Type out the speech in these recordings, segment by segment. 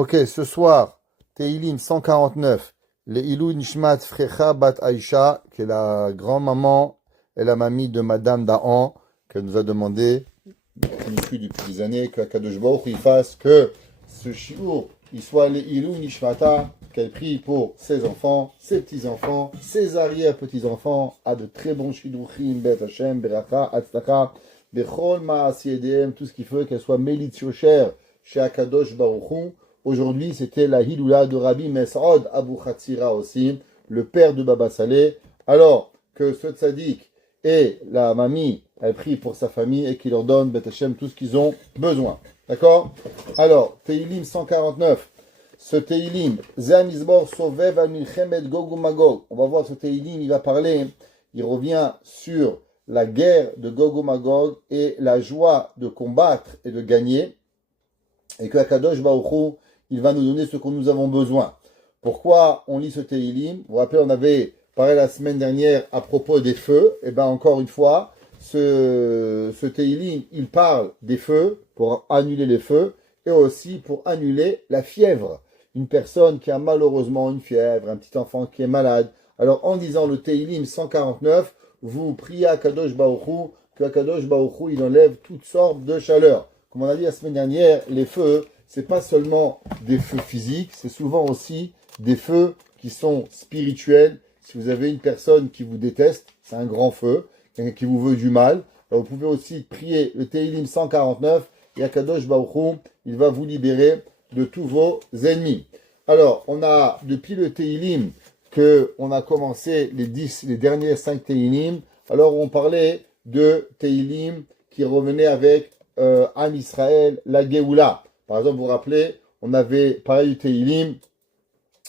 Ok, ce soir, Teilim 149, le Ilou Nishmat Frecha Bat Aisha, qui est la grand-maman et la mamie de Madame Dahan, qu'elle nous a demandé, depuis des années, que Kadosh Baruch Hu fasse que ce shiur, il soit le Ilou Nishmata, qu'elle prie pour ses enfants, ses petits-enfants, ses arrière-petits-enfants, à de très bons shidduchim, Bet Hashem, Beracha, Atzlacha, Bechol Ma'asi Yedem, tout ce qu'il faut qu'elle soit Melitz Yosher, chez Akadosh Baruch Hu. Aujourd'hui, c'était la Hiloula de Rabbi Mes'od Abu Khatsira aussi, le père de Baba Saleh. Alors que ce tzaddik et la mamie, elle prie pour sa famille et qu'il leur donne, Bet Hashem, tout ce qu'ils ont besoin. D'accord? Alors, Teilim 149. Ce Teilim, Ze'amizbor Sovev al-Milchemet Gog uMagog. On va voir ce Teilim, il va parler, il revient sur la guerre de Gog uMagog et la joie de combattre et de gagner. Et que Akadosh Baruch Hu, il va nous donner ce que nous avons besoin. Pourquoi on lit ce Teilim? Vous vous rappelez, on avait parlé la semaine dernière à propos des feux. Et bien encore une fois, ce Teilim, il parle des feux pour annuler les feux et aussi pour annuler la fièvre. Une personne qui a malheureusement une fièvre, un petit enfant qui est malade. Alors en disant le Teilim 149, vous priez à Akadosh Baruch Hu, que Akadosh Baruch Hu, il enlève toutes sortes de chaleur. Comme on a dit la semaine dernière, les feux, c'est pas seulement des feux physiques, c'est souvent aussi des feux qui sont spirituels. Si vous avez une personne qui vous déteste, c'est un grand feu, quelqu'un qui vous veut du mal. Alors vous pouvez aussi prier le Teilim 149 et Akadosh Baruch Hu, il va vous libérer de tous vos ennemis. Alors, on a, depuis le Teilim, qu'on a commencé les derniers 5 Teilim, alors on parlait de Teilim qui revenait avec Am Israël, la Géoula. Par exemple, vous vous rappelez, on avait parlé du Teilim,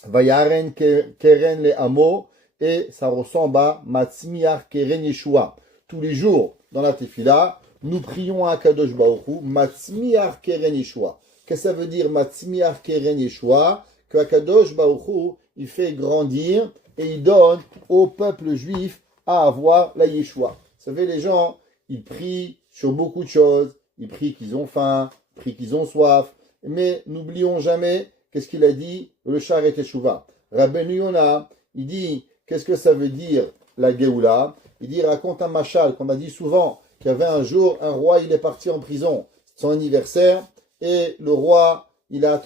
Vayaren Keren le Amo, et ça ressemble à Matzmiach Keren Yeshua. Tous les jours, dans la Tefila, nous prions à Kadosh Baruch Hu, Matzmiach Keren Yeshua. Qu'est-ce que ça veut dire Matzmiach Keren Yeshua? Que Akadosh Baruch Hu, il fait grandir et il donne au peuple juif à avoir la Yeshua. Vous savez, les gens, ils prient sur beaucoup de choses. Ils prient qu'ils ont faim, ils prient qu'ils ont soif. Mais n'oublions jamais, qu'est-ce qu'il a dit, le Sharet Teshuvah. Rabbeinu Yonah, il dit, qu'est-ce que ça veut dire la Géoula? Il dit, raconte un machal qu'on a dit souvent, qu'il y avait un jour, un roi, il est parti en prison. C'est son anniversaire, et le roi, il a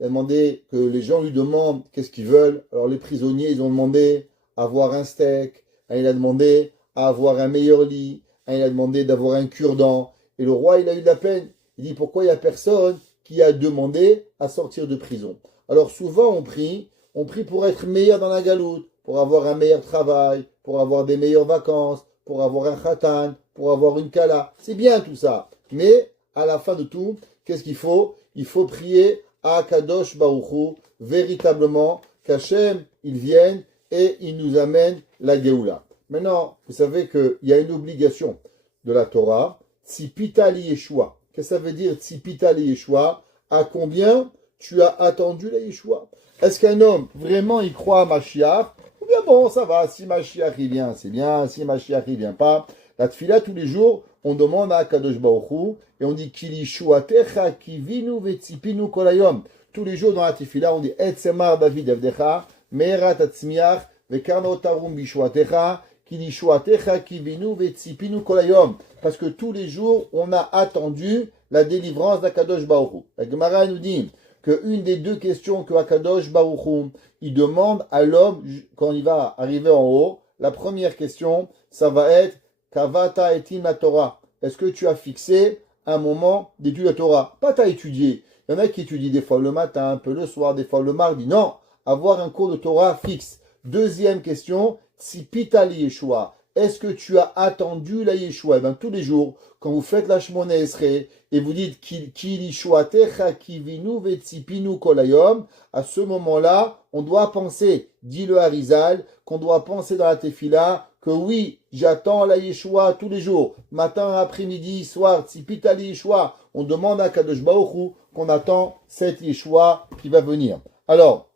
demandé que les gens lui demandent qu'est-ce qu'ils veulent. Alors les prisonniers, ils ont demandé à avoir un steak, il a demandé à avoir un meilleur lit, il a demandé d'avoir un cure-dent. Et le roi, il a eu de la peine. Il dit, pourquoi il n'y a personne qui a demandé à sortir de prison? Alors souvent, on prie pour être meilleur dans la galoute, pour avoir un meilleur travail, pour avoir des meilleures vacances, pour avoir un khatan, pour avoir une kala. C'est bien tout ça. Mais, à la fin de tout, qu'est-ce qu'il faut? Il faut prier à Kadosh Baruch Hu, véritablement, qu'Hachem, il vienne et il nous amène la Géoula. Maintenant, vous savez qu'il y a une obligation de la Torah, Tzipita li Yeshua. Qu'est-ce que ça veut dire Tzipita li Yeshua? À combien tu as attendu la Yeshua? Est-ce qu'un homme, vraiment, il croit à Mashiach? Ou bien bon, ça va, si Mashiach il vient, c'est bien, si Mashiach il vient pas. La tfila, tous les jours, on demande à Kadosh Baruch Hu, et on dit Kili Shuatecha Kivinu Vetzipinu Kolayom. Tous les jours dans la tfila, on dit Etsemar David Evdecha, Merat Atzmiach, Vekarnotarum Bishuatecha, Kili Shuatecha Kivinu Vetzipinu Kolayom. Parce que tous les jours, on a attendu la délivrance d'Akadosh Baruch Hu. La Gemara nous dit qu'une des deux questions que Akadosh Baruch Hu, il demande à l'homme quand il va arriver en haut, la première question, ça va être Kavata etim la Torah. Est-ce que tu as fixé un moment d'étude de la Torah? Pas t'as étudié. Il y en a qui étudient des fois le matin, un peu le soir, des fois le mardi. Non, avoir un cours de Torah fixe. Deuxième question, Tzipita li Yeshua. Est-ce que tu as attendu la Yeshua? Eh bien, tous les jours, quand vous faites la Shmona Esrei et vous dites Ki Yeshuatecha Kivinu Vetzipinu Kolayom, à ce moment-là, on doit penser, dit le Harizal, qu'on doit penser dans la Tefila que oui, j'attends la Yeshua tous les jours, matin, après-midi, soir, Tzipita li Yeshua. On demande à Kadosh Baruch Hu qu'on attend cette Yeshua qui va venir. Alors,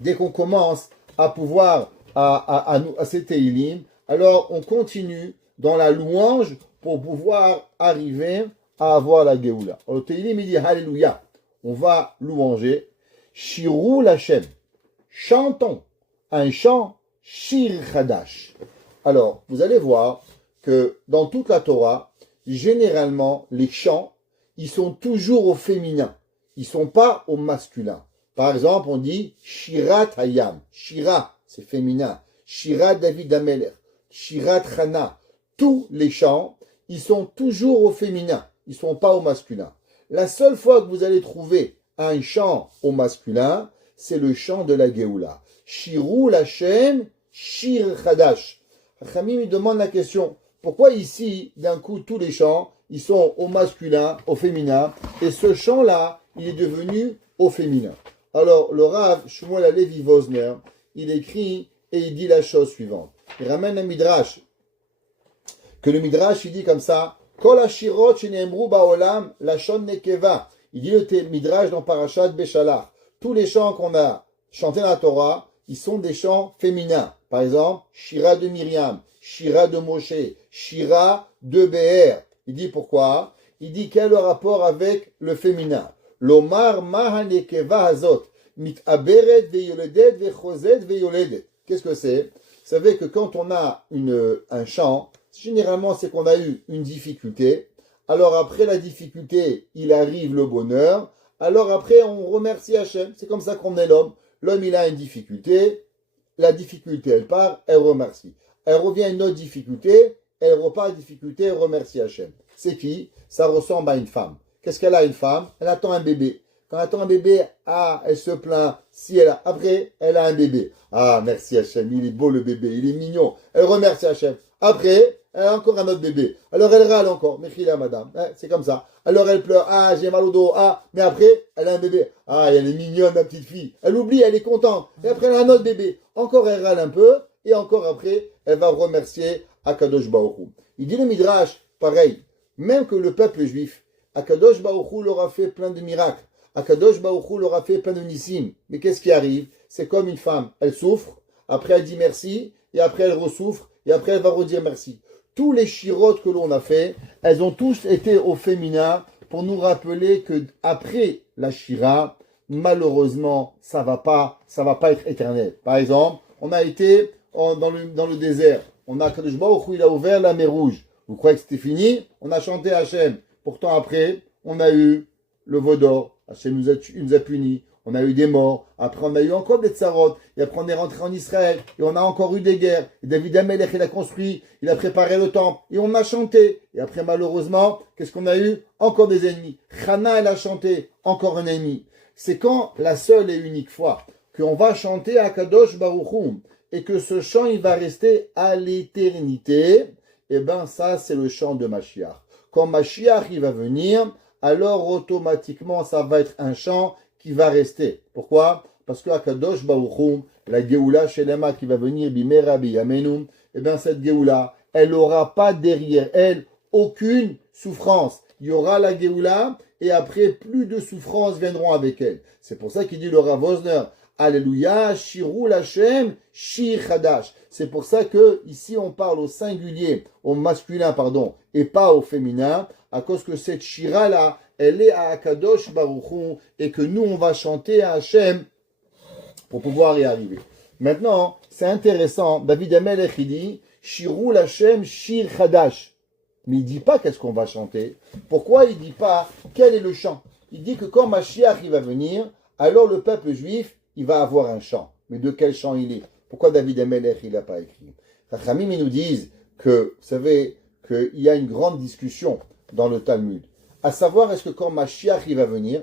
dès qu'on commence à pouvoir à ces Teilim, alors on continue dans la louange pour pouvoir arriver à avoir la Géoula. Alors le Teilim il dit Alléluia. on va louanger. Shirou Lachem, chantons un chant Shir Chadash. Alors, vous allez voir que dans toute la Torah, généralement, les chants, ils sont toujours au féminin. Ils ne sont pas au masculin. Par exemple, on dit Shirat Hayam. Shira, c'est féminin. Shirat David Ameler. Shirat Chana. Tous les chants, ils sont toujours au féminin. Ils ne sont pas au masculin. La seule fois que vous allez trouver un chant au masculin, c'est le chant de la Géoula. Shirou Lachem, Shir Chadash. Chachamim, il demande la question, pourquoi ici, d'un coup, tous les chants, ils sont au masculin, au féminin, et ce chant-là, il est devenu au féminin. Alors, le Rav Shmuel Alevi Vosner, il écrit et il dit la chose suivante. Il ramène un midrash, que le midrash, il dit comme ça, Kol hashirot sheneemru ba'olam lashon nekeva. Il dit le midrash dans Parashat Beshalach. Tous les chants qu'on a chantés dans la Torah, ils sont des chants féminins. Par exemple, Shira de Myriam, Shira de Moshe, Shira de Be'er. Il dit pourquoi? Il dit quel est le rapport avec le féminin? Lomar mahanekeva hazot, mitaberet veyoledet vechozet veyoledet. Qu'est-ce que c'est? Vous savez que quand on a un chant, généralement c'est qu'on a eu une difficulté. Alors après la difficulté, il arrive le bonheur. Alors après, on remercie Hachem. C'est comme ça qu'on est l'homme. L'homme, il a une difficulté. La difficulté, elle part, elle remercie. Elle revient à une autre difficulté. Elle repart à la difficulté, elle remercie Hachem. C'est qui? Ça ressemble à une femme. Qu'est-ce qu'elle a, une femme? Elle attend un bébé. Quand elle attend un bébé, elle se plaint. Si elle a, après, elle a un bébé. Ah, merci Hachem, il est beau le bébé, il est mignon. Elle remercie Hachem. Après, elle a encore un autre bébé. Alors elle râle encore. Mechila, madame. C'est comme ça. Alors elle pleure. Ah, j'ai mal au dos. Ah, mais après, elle a un bébé. Ah, elle est mignonne, ma petite fille. Elle oublie, elle est contente. Et après, elle a un autre bébé. Encore elle râle un peu. Et encore après, elle va remercier Akadosh Baruch Hu. Il dit le Midrash, pareil. Même que le peuple juif, Akadosh Baruch Hu leur a fait plein de miracles. Akadosh Baruch Hu leur a fait plein de nissim. Mais qu'est-ce qui arrive? C'est comme une femme. Elle souffre. Après, elle dit merci. Et après, elle ressouffre. Et après, elle va redire merci. Tous les chirotes que l'on a fait, elles ont tous été au féminin pour nous rappeler que après la shira, malheureusement, ça va pas être éternel. Par exemple, on a été dans le désert. On a Kadosh Baruch Hu, il a ouvert la mer Rouge. Vous croyez que c'était fini? On a chanté Hachem. Pourtant après, on a eu le Vaudor. Hachem nous a punis. On a eu des morts. Après, on a eu encore des tsarot. Et après, on est rentré en Israël. Et on a encore eu des guerres. Et David Amelech, il a construit. Il a préparé le temple. Et on a chanté. Et après, malheureusement, qu'est-ce qu'on a eu? Encore des ennemis. Chana, elle a chanté. Encore un ennemi. C'est quand la seule et unique fois qu'on va chanter à Kadosh Baruch Hu et que ce chant, il va rester à l'éternité. Et ben, ça, c'est le chant de Mashiach. Quand Mashiach, il va venir, alors automatiquement, ça va être un chant qui va rester. Pourquoi? Parce que Akadosh Baruch Hu, la Géoula Shelema qui va venir, Bimera Biyamenum, et bien cette Géoula, elle n'aura pas derrière elle aucune souffrance. Il y aura la Géoula et après plus de souffrances viendront avec elle. C'est pour ça qu'il dit le Rav Vosner, Alléluia, Shirou Lachem, Shir Chadash. C'est pour ça que ici on parle au singulier, au masculin pardon, et pas au féminin, à cause que cette Shira là, elle est à Akadosh Baruch Hu, et que nous on va chanter à Hachem pour pouvoir y arriver. Maintenant, c'est intéressant, David Amelech il dit Shirou Lachem Shir Chadash. Mais il ne dit pas qu'est-ce qu'on va chanter. Pourquoi il ne dit pas quel est le chant? Il dit que quand Mashiach il va venir, alors le peuple juif, il va avoir un chant. Mais de quel chant il est? Pourquoi David Amelech il n'a pas écrit? Chachamim ils nous disent que, vous savez, qu'il y a une grande discussion dans le Talmud. À savoir, est-ce que quand Mashiach il va venir,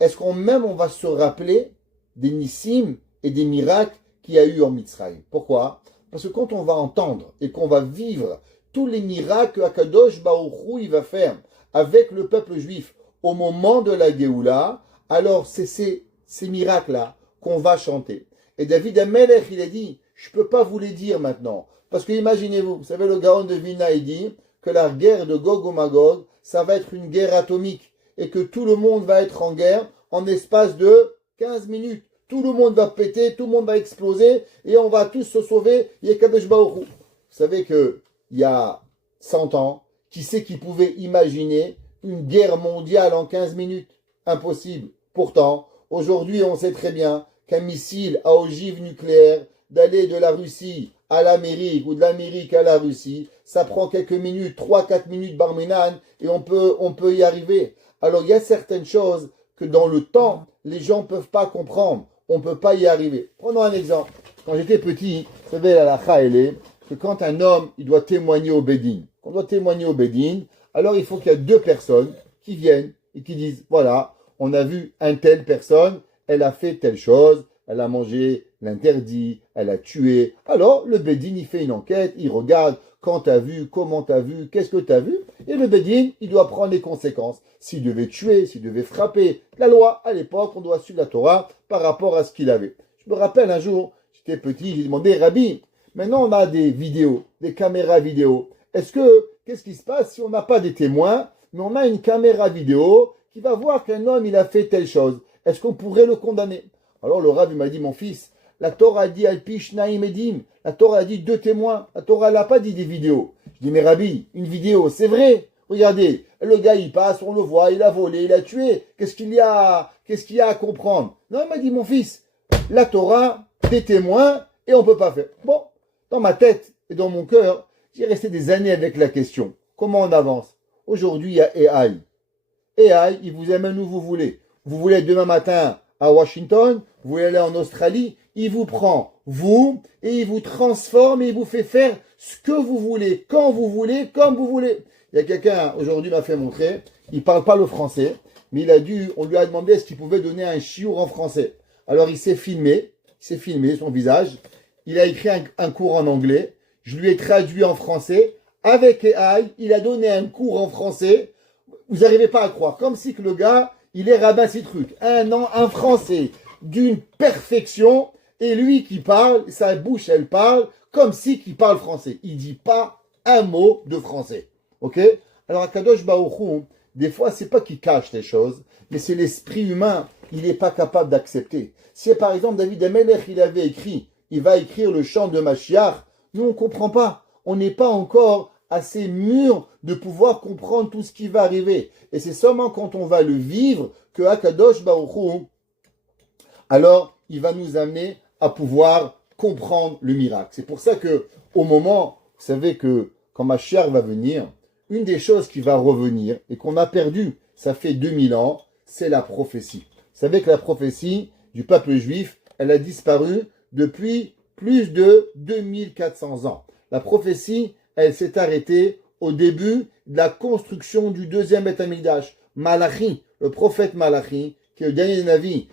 est-ce qu'on va se rappeler des nissim et des miracles qu'il y a eu en Mitzrayim? Pourquoi? Parce que quand on va entendre et qu'on va vivre tous les miracles qu'Akadosh Baruch Hu il va faire avec le peuple juif au moment de la Géoula, alors c'est ces miracles-là qu'on va chanter. Et David Amelech, il a dit, je ne peux pas vous les dire maintenant. Parce que imaginez-vous, vous savez, le Gaon de Vilna, il dit que la guerre de Gog et Magog, ça va être une guerre atomique. Et que tout le monde va être en guerre en espace de 15 minutes. Tout le monde va péter, tout le monde va exploser, et on va tous se sauver. Yekadosh Baruch Hu. Vous savez que il y a 100 ans, qui c'est qui pouvait imaginer une guerre mondiale en 15 minutes? Impossible. Pourtant, aujourd'hui, on sait très bien qu'un missile à ogive nucléaire, d'aller de la Russie à l'Amérique ou de l'Amérique à la Russie, ça prend quelques minutes, 3-4 minutes barminan, et on peut y arriver. Alors il y a certaines choses que dans le temps, les gens ne peuvent pas comprendre. On ne peut pas y arriver. Prenons un exemple. Quand j'étais petit, vous savez, la halakha, elle est que quand un homme, il doit témoigner au Bédin, on doit témoigner au Bédin, alors il faut qu'il y ait deux personnes qui viennent et qui disent, voilà, on a vu une telle personne, elle a fait telle chose, elle a mangé l'interdit, elle a tué. Alors, le Bédin, il fait une enquête, il regarde quand tu as vu, comment tu as vu, qu'est-ce que tu as vu, et le Bédin, il doit prendre les conséquences. S'il devait tuer, s'il devait frapper. La loi, à l'époque, on doit suivre la Torah par rapport à ce qu'il avait. Je me rappelle un jour, j'étais petit, j'ai demandé, Rabbi, maintenant on a des vidéos, des caméras vidéo. Qu'est-ce qui se passe si on n'a pas des témoins, mais on a une caméra vidéo qui va voir qu'un homme, il a fait telle chose? Est-ce qu'on pourrait le condamner? Alors le Rav m'a dit, mon fils, la Torah a dit Alpish Naim Edim. La Torah a dit deux témoins. La Torah n'a pas dit des vidéos. Je dis, mais Rabbi, une vidéo, c'est vrai. Regardez, le gars il passe, on le voit, il a volé, il a tué. Qu'est-ce qu'il y a à comprendre? Non, il m'a dit, mon fils, la Torah, des témoins, et on ne peut pas faire. Bon, dans ma tête et dans mon cœur, j'ai resté des années avec la question. Comment on avance? Aujourd'hui, il y a AI. AI, il vous amène où vous voulez. Vous voulez être demain matin à Washington, vous voulez aller en Australie, il vous prend, vous, et il vous transforme et il vous fait faire ce que vous voulez, quand vous voulez, comme vous voulez. Il y a quelqu'un, aujourd'hui, m'a fait montrer, il ne parle pas le français, mais on lui a demandé est-ce qu'il pouvait donner un chiour en français. Alors il s'est filmé son visage, il a écrit un cours en anglais, je lui ai traduit en français, avec AI, il a donné un cours en français, vous n'arrivez pas à croire, comme si que le gars, il est rabbin ces trucs, un français d'une perfection, et lui qui parle, sa bouche elle parle, comme si qu'il parle français. Il dit pas un mot de français. Ok? Alors Akadosh Baruch Hu, des fois c'est pas qu'il cache les choses, mais c'est l'esprit humain, il n'est pas capable d'accepter. Si par exemple David Amelech il va écrire le chant de Mashiach, nous on ne comprend pas. On n'est pas encore assez mûr de pouvoir comprendre tout ce qui va arriver. Et c'est seulement quand on va le vivre que Akadosh Baruch Hu, alors il va nous amener à pouvoir comprendre le miracle. C'est pour ça que au moment, vous savez que quand Mashiach va venir, une des choses qui va revenir et qu'on a perdu, ça fait 2000 ans, c'est la prophétie. Vous savez que la prophétie du peuple juif, elle a disparu depuis plus de 2400 ans. La prophétie, elle s'est arrêtée au début de la construction du deuxième Beth Amikdash. Malachi, le prophète Malachi, qui est le dernier Navi,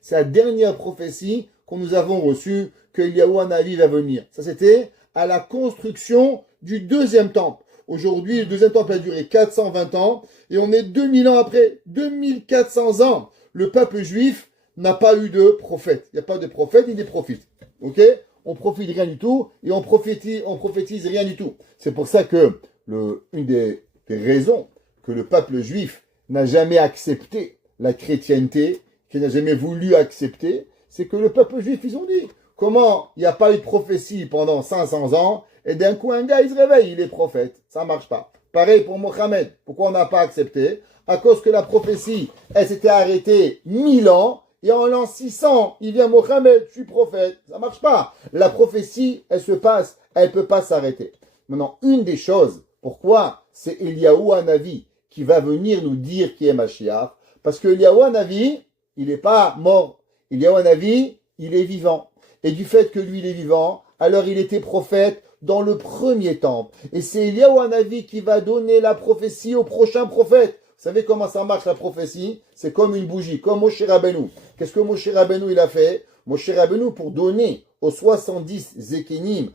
c'est la dernière prophétie qu'on nous avons reçue que Eliyahu Hanavi va venir. Ça c'était à la construction du deuxième temple. Aujourd'hui, le deuxième temple a duré 420 ans et on est 2000 ans après, 2400 ans. Le peuple juif n'a pas eu de prophète. Il n'y a pas de prophète ni des prophètes. Ok? On profite rien du tout et on prophétise rien du tout. C'est pour ça que une des raisons que le peuple juif n'a jamais accepté la chrétienté, qu'il n'a jamais voulu accepter, c'est que le peuple juif, ils ont dit, comment il n'y a pas eu de prophétie pendant 500 ans, et d'un coup un gars il se réveille, il est prophète. Ça ne marche pas. Pareil pour Mohammed. Pourquoi on n'a pas accepté? À cause que la prophétie, elle s'était arrêtée 1000 ans, et en l'an 600, il vient Mohammed, je suis prophète. Ça ne marche pas. La prophétie, elle se passe, elle ne peut pas s'arrêter. Maintenant, une des choses, pourquoi c'est Eliyahu Hanavi qui va venir nous dire qui est Mashiach, parce que Eliyahu Hanavi, il n'est pas mort. Eliyahu Hanavi, il est vivant. Et du fait que lui, il est vivant, alors il était prophète dans le premier temple. Et c'est Eliyahu Hanavi qui va donner la prophétie au prochain prophète. Vous savez comment ça marche la prophétie? C'est comme une bougie, comme Moshe Rabbeinu. Qu'est-ce que Moshe Rabbeinu il a fait? Moshe Rabbeinu, pour donner aux 70 Zekenim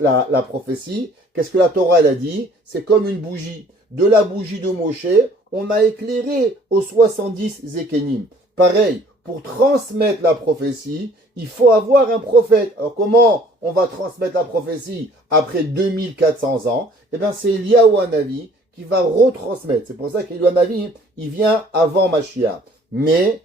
la prophétie, qu'est-ce que la Torah elle a dit? C'est comme une bougie. De la bougie de Moshe, on a éclairé aux 70 Zekenim. Pareil, pour transmettre la prophétie, il faut avoir un prophète. Alors comment on va transmettre la prophétie après 2400 ans? Eh bien c'est Eliyahu Hanavi qui va retransmettre. C'est pour ça qu'Eliyahu Hanavi, il vient avant Mashiach. Mais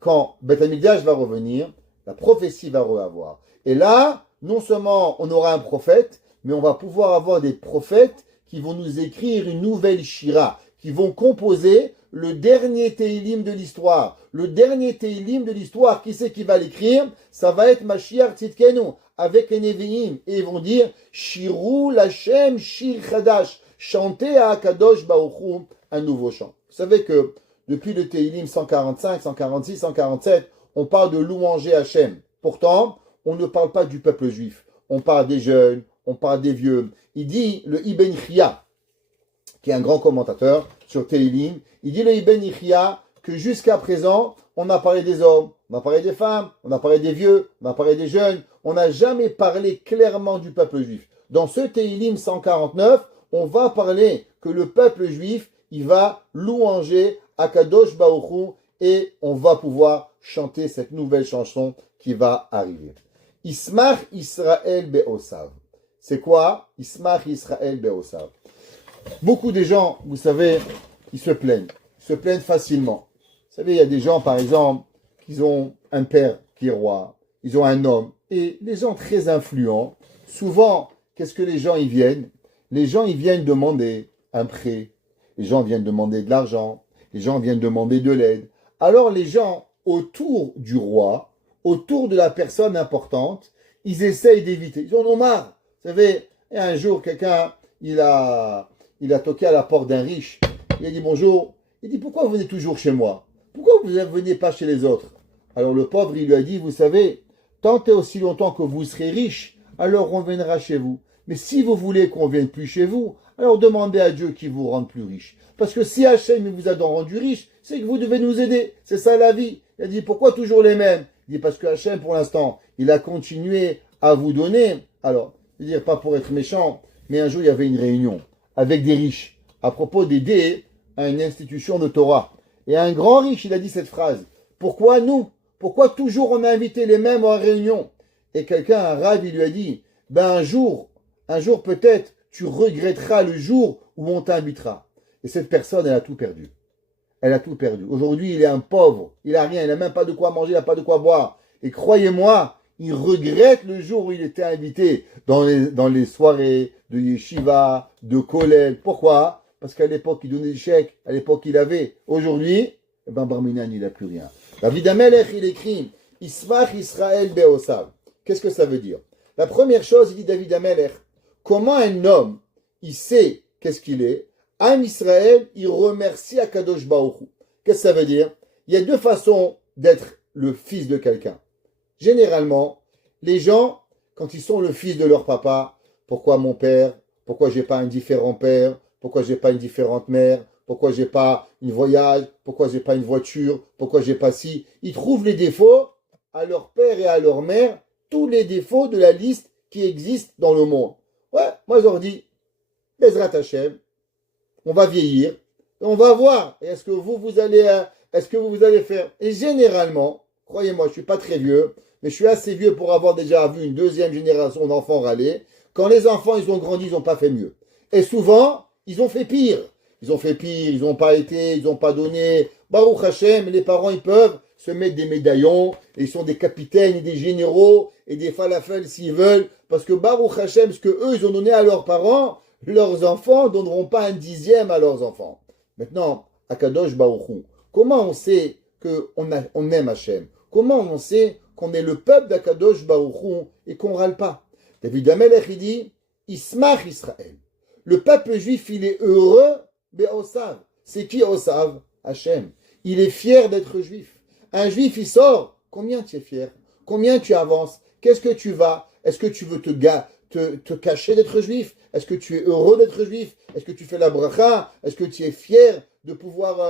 quand Beth Amikdash va revenir, la prophétie va reavoir. Et là, non seulement on aura un prophète, mais on va pouvoir avoir des prophètes qui vont nous écrire une nouvelle shira, qui vont composer le dernier Teilim de l'histoire. Le dernier Teilim de l'histoire, qui c'est qui va l'écrire? Ça va être Mashiach Tzidkenu, avec les Nevi'im. Et ils vont dire, Shirou Lashem Shir Chadash. Chantez à Akadosh Baruch Hu un nouveau chant. Vous savez que depuis le Teilim 145, 146, 147, on parle de louanger Hachem. Pourtant, on ne parle pas du peuple juif. On parle des jeunes, on parle des vieux. Il dit, le Ibn Chia, qui est un grand commentateur sur Teilim, il dit le Ibn Chia que jusqu'à présent, on a parlé des hommes, on a parlé des femmes, on a parlé des vieux, on a parlé des jeunes, on n'a jamais parlé clairement du peuple juif. Dans ce Teilim 149, on va parler que le peuple juif, il va louanger Akadosh Baruch Hu et on va pouvoir chanter cette nouvelle chanson qui va arriver. Ismach Israël Be'osav. C'est quoi? Ismach Israël Be'osav. Beaucoup de gens, vous savez, ils se plaignent facilement. Vous savez, il y a des gens, par exemple, qui ont un père qui est roi, ils ont un homme, et les gens très influents, souvent, qu'est-ce que les gens y viennent? Les gens y viennent demander un prêt, les gens viennent demander de l'argent, les gens viennent demander de l'aide. Alors les gens, autour du roi, autour de la personne importante, ils essayent d'éviter. Ils en ont marre. Vous savez, et un jour, quelqu'un, il a toqué à la porte d'un riche. Il a dit bonjour. Il dit pourquoi vous venez toujours chez moi? Pourquoi vous ne venez pas chez les autres? Alors le pauvre, il lui a dit, vous savez, tant et aussi longtemps que vous serez riche, alors on viendra chez vous. Mais si vous voulez qu'on ne vienne plus chez vous, alors demandez à Dieu qui vous rende plus riche. Parce que si Hachem vous a rendu riche, c'est que vous devez nous aider. C'est ça la vie. Il a dit pourquoi toujours les mêmes? Il dit parce que Hachem, pour l'instant, il a continué à vous donner. Alors, je veux dire, pas pour être méchant, mais un jour, il y avait une réunion avec des riches à propos d'aider à une institution de Torah. Et un grand riche, il a dit cette phrase. Pourquoi nous? Pourquoi toujours on a invité les mêmes en réunion? Et quelqu'un, un rave, il lui a dit, un jour peut-être, tu regretteras le jour où on t'invitera. Et cette personne, elle a tout perdu. Elle a tout perdu. Aujourd'hui, il est un pauvre. Il n'a rien. Il n'a même pas de quoi manger. Il n'a pas de quoi boire. Et croyez-moi, il regrette le jour où il était invité dans les soirées de yeshiva, de kollel. Pourquoi? Parce qu'à l'époque, il donnait des chèques. À l'époque, il avait. Aujourd'hui, Barminan, il n'a plus rien. David Amelech, il écrit Ismach Israël Be'osav. Qu'est-ce que ça veut dire? La première chose, il dit David Amelech, comment un homme, il sait qu'est-ce qu'il est? Am Israël, il remercie Akadosh Baruch Hu. Qu'est-ce que ça veut dire? Il y a deux façons d'être le fils de quelqu'un. Généralement, les gens, quand ils sont le fils de leur papa, pourquoi mon père? Pourquoi j'ai pas un différent père? Pourquoi j'ai pas une différente mère? Pourquoi j'ai pas une voyage? Pourquoi j'ai pas une voiture? Pourquoi j'ai pas ci? Ils trouvent les défauts à leur père et à leur mère, tous les défauts de la liste qui existe dans le monde. Ouais, moi je leur dis, Bezrat Hashem, on va vieillir, et on va voir, est-ce que vous allez faire? Et généralement, croyez-moi, je suis pas très vieux, mais je suis assez vieux pour avoir déjà vu une deuxième génération d'enfants râler. Quand les enfants, ils ont grandi, ils n'ont pas fait mieux. Et souvent, ils ont fait pire. Ils ont fait pire, ils n'ont pas été, ils n'ont pas donné. Baruch Hashem, les parents, ils peuvent se mettre des médaillons, et ils sont des capitaines et des généraux, et des falafels s'ils veulent, parce que Baruch Hashem, ce que eux, ils ont donné à leurs parents, leurs enfants ne donneront pas un dixième à leurs enfants. Maintenant, Akadosh Baruch Hu, comment on sait qu'on aime Hashem? Comment on sait qu'on est le peuple d'Akadosh Baruch Hu et qu'on ne râle pas? David Amelech, il dit, Ismach Israël. Le peuple juif, il est heureux, Be'osav. C'est qui Osav? Hashem. Il est fier d'être juif. Un juif, il sort. Combien tu es fier? Combien tu avances? Qu'est-ce que tu vas? Est-ce que tu veux te cacher d'être juif? Est-ce que tu es heureux d'être juif? Est-ce que tu fais la bracha? Est-ce que tu es fier de pouvoir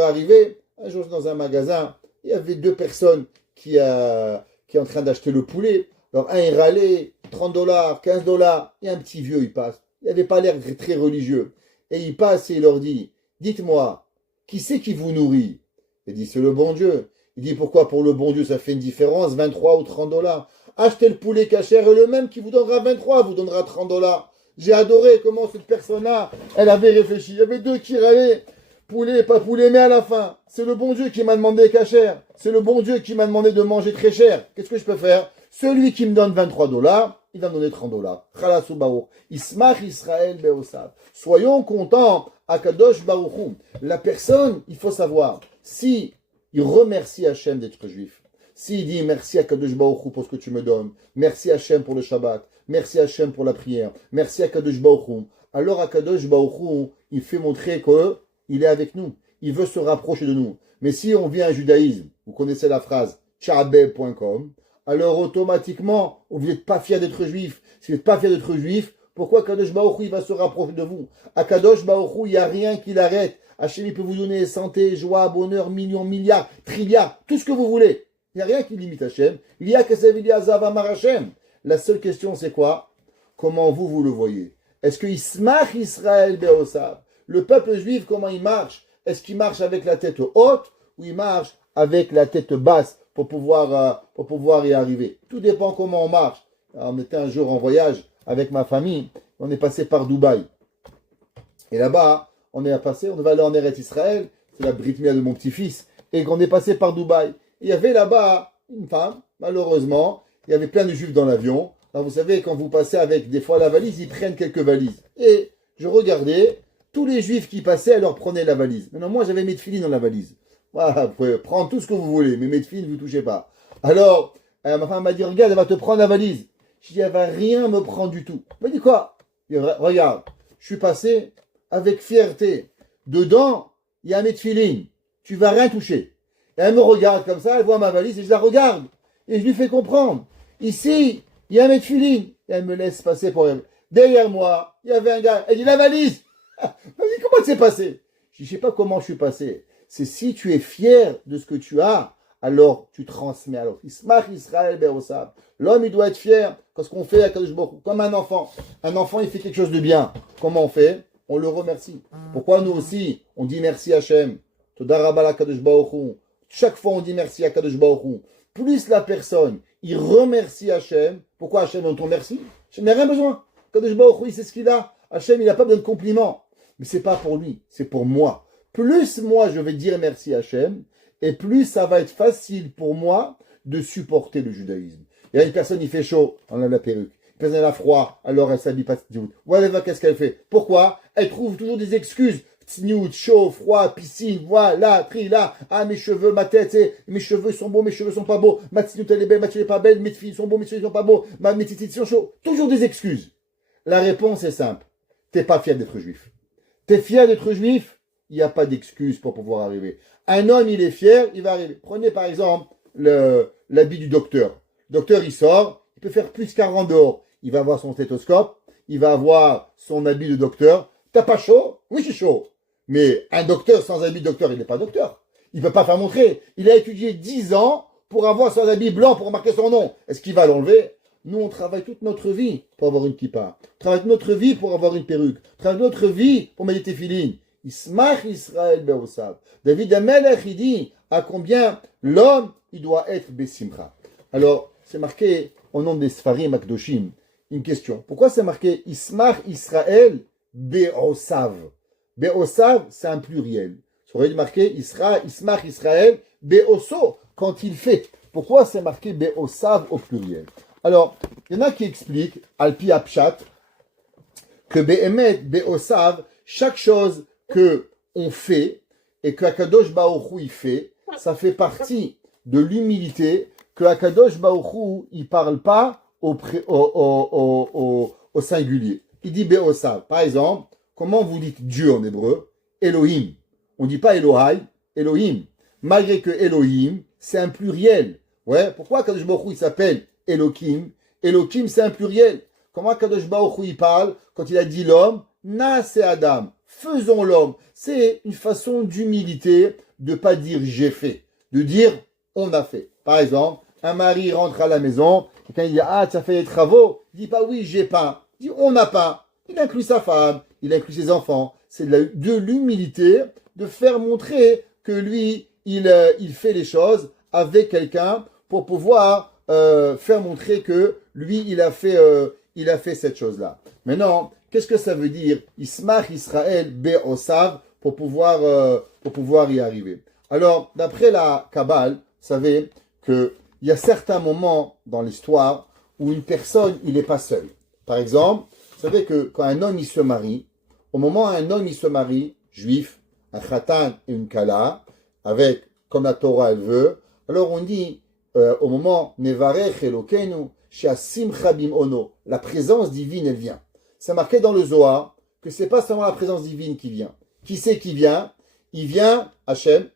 arriver? Un jour, dans un magasin, il y avait deux personnes qui est en train d'acheter le poulet. Alors, un, il râlait, $30, $15. Et un petit vieux, il passe. Il n'avait pas l'air très religieux. Et il passe et il leur dit, dites-moi, qui c'est qui vous nourrit? Il dit, c'est le bon Dieu. Il dit, pourquoi pour le bon Dieu, ça fait une différence, 23 ou $30? Achetez le poulet cachère et le même qui vous donnera 23 vous donnera $30. J'ai adoré comment cette personne-là, elle avait réfléchi. Il y avait deux qui râlaient, poulet, pas poulet, mais à la fin, c'est le bon Dieu qui m'a demandé cachère. C'est le bon Dieu qui m'a demandé de manger très cher. Qu'est-ce que je peux faire? Celui qui me donne $23, il va me donner $30. Chalasou baour. Ismach Israël beosav. Soyons contents Akadosh Baruch Hu. La personne, il faut savoir, si il remercie Hachem d'être juif, s'il dit merci à Kadosh Baruch Hu pour ce que tu me donnes, merci Hachem pour le Shabbat, merci Hachem pour la prière, merci à Kadosh Baruch Hu, alors à Kadosh Baruch Hu, il fait montrer qu'il est avec nous, il veut se rapprocher de nous. Mais si on vient à judaïsme, vous connaissez la phrase tchabeb.com, alors automatiquement, vous n'êtes pas fier d'être juif. Si vous n'êtes pas fier d'être juif, pourquoi Kadosh Baruch Hu il va se rapprocher de vous? À Kadosh Baruch Hu, il n'y a rien qui l'arrête. Hachem, il peut vous donner santé, joie, bonheur, millions, milliards, trilliards, tout ce que vous voulez. Il n'y a rien qui limite Hachem. Il y a que ça veut dire Zavamar Hachem. La seule question, c'est quoi? Comment vous le voyez? Est-ce que Ismach Israël Beosav, le peuple juif, comment il marche? Est-ce qu'il marche avec la tête haute ou il marche avec la tête basse pour pouvoir y arriver? Tout dépend comment on marche. Alors, on était un jour en voyage avec ma famille. On est passé par Dubaï. Et là-bas, on va aller en Eretz Israël. C'est la Brit Mila de mon petit-fils. Et qu'on est passé par Dubaï. Il y avait là-bas une femme, malheureusement. Il y avait plein de juifs dans l'avion. Alors vous savez, quand vous passez avec des fois la valise, ils prennent quelques valises. Et je regardais, tous les juifs qui passaient, elle leur prenait la valise. Maintenant, moi, j'avais mes tefilines dans la valise. Voilà, vous pouvez prendre tout ce que vous voulez, mais mes tefilines, vous ne touchez pas. Alors, ma femme m'a dit, regarde, elle va te prendre la valise. Je dis, elle va rien me prendre du tout. Elle m'a dit, quoi? Je dis, regarde, je suis passé avec fierté. Dedans, il y a mes tefilines. Tu vas rien toucher. Et elle me regarde comme ça, elle voit ma valise et je la regarde. Et je lui fais comprendre. Ici, il y a mes tefilines. Et elle me laisse passer pour elle. Derrière moi, il y avait un gars. Elle dit, la valise. Elle me dit, comment c'est passé? Je dis, je sais pas comment je suis passé. C'est si tu es fier de ce que tu as, alors tu transmets. Alors, Ismach Israël Beosav. L'homme, il doit être fier. Parce qu'on fait à Kadosh Baruch Hu, comme un enfant. Un enfant, il fait quelque chose de bien. Comment on fait? On le remercie. Pourquoi nous aussi, on dit merci Hachem? Toda Rabba la Kadosh Baruch Hu. Chaque fois, on dit merci à Kadosh Baruch Hu. Plus la personne, il remercie Hachem. Pourquoi Hachem, on te remercie? Hachem n'a rien besoin. Kadosh Baruch Hu, il sait ce qu'il a. Hachem, il n'a pas besoin de compliments. Mais c'est pas pour lui, c'est pour moi. Plus moi, je vais dire merci Hachem, et plus ça va être facile pour moi de supporter le judaïsme. Il y a une personne, il fait chaud, on enlève la perruque. Une personne, elle a froid, alors elle s'habille pas de whatever, qu'est-ce qu'elle fait? Pourquoi? Elle trouve toujours des excuses. Tsniout, chaud, froid, piscine, voilà, tri là, ah mes cheveux, ma tête, mes cheveux sont beaux, mes cheveux sont pas beaux, ma tsniout elle est belle, ma tsniout elle est pas belle, mes filles sont beaux, mes filles sont pas beaux, mes titis sont chauds. Toujours des excuses. La réponse est simple. T'es pas fier d'être juif. T'es fier d'être juif? Il n'y a pas d'excuse pour pouvoir arriver. Un homme, il est fier, il va arriver. Prenez par exemple l'habit du docteur. Le docteur, il sort, il peut faire plus qu'un dehors. Il va avoir son stéthoscope, il va avoir son habit de docteur. T'as pas chaud? Oui, j'ai chaud. Mais un docteur sans habit de docteur, il n'est pas docteur. Il ne peut pas faire montrer. Il a étudié 10 ans pour avoir son habit blanc pour marquer son nom. Est-ce qu'il va l'enlever? Nous, on travaille toute notre vie pour avoir une kippa. On travaille toute notre vie pour avoir une perruque. On travaille toute notre vie pour mettre des tefilines. Ismach Israël Beosav. David Amelech, il dit à combien l'homme, il doit être Bessimcha. Alors, c'est marqué au nom des Sfarim Akdoshim. Une question. Pourquoi c'est marqué Ismach Israël Beosav? Beosav, c'est un pluriel. Ça aurait dû marquer Ismach Israël Beoso, quand il fait. Pourquoi c'est marqué Beosav au pluriel? Alors, il y en a qui expliquent, Alpi Apshat, que Behemet, Beosav, chaque chose que on fait et que Akadosh Baruch Hu il fait, ça fait partie de l'humilité que Akadosh Baruch Hu il parle pas au singulier. Il dit Beosav. Par exemple, comment vous dites Dieu en hébreu? Elohim. On ne dit pas Elohai, Elohim. Malgré que Elohim, c'est un pluriel. Ouais, pourquoi Kadosh Baruch Hu il s'appelle Elohim? Elohim, c'est un pluriel. Comment Kadosh Baruch Hu il parle quand il a dit l'homme? Na, c'est Adam. Faisons l'homme. C'est une façon d'humilité de ne pas dire j'ai fait, de dire on a fait. Par exemple, un mari rentre à la maison, et quand il dit ah, tu as fait les travaux, il dit pas oui, j'ai peint. Il dit on n'a pas. Il inclut sa femme, il inclut ses enfants. C'est de l'humilité de faire montrer que lui, il fait les choses avec quelqu'un pour pouvoir faire montrer que lui, il a fait cette chose-là. Maintenant, qu'est-ce que ça veut dire Ismach Israël Beosav pour pouvoir y arriver? Alors, d'après la Kabbale, vous savez qu'il y a certains moments dans l'histoire où une personne, il n'est pas seul. Par exemple, vous savez que quand un homme il se marie, au moment où un homme il se marie, juif, un khatan et une kala, avec, comme la Torah elle veut, alors on dit, au moment, Nevarech Elokenu, Shea Simcha Bim'ono, la présence divine, elle vient. C'est marqué dans le Zohar que c'est pas seulement la présence divine qui vient. Qui c'est qui vient? Il vient Hachem,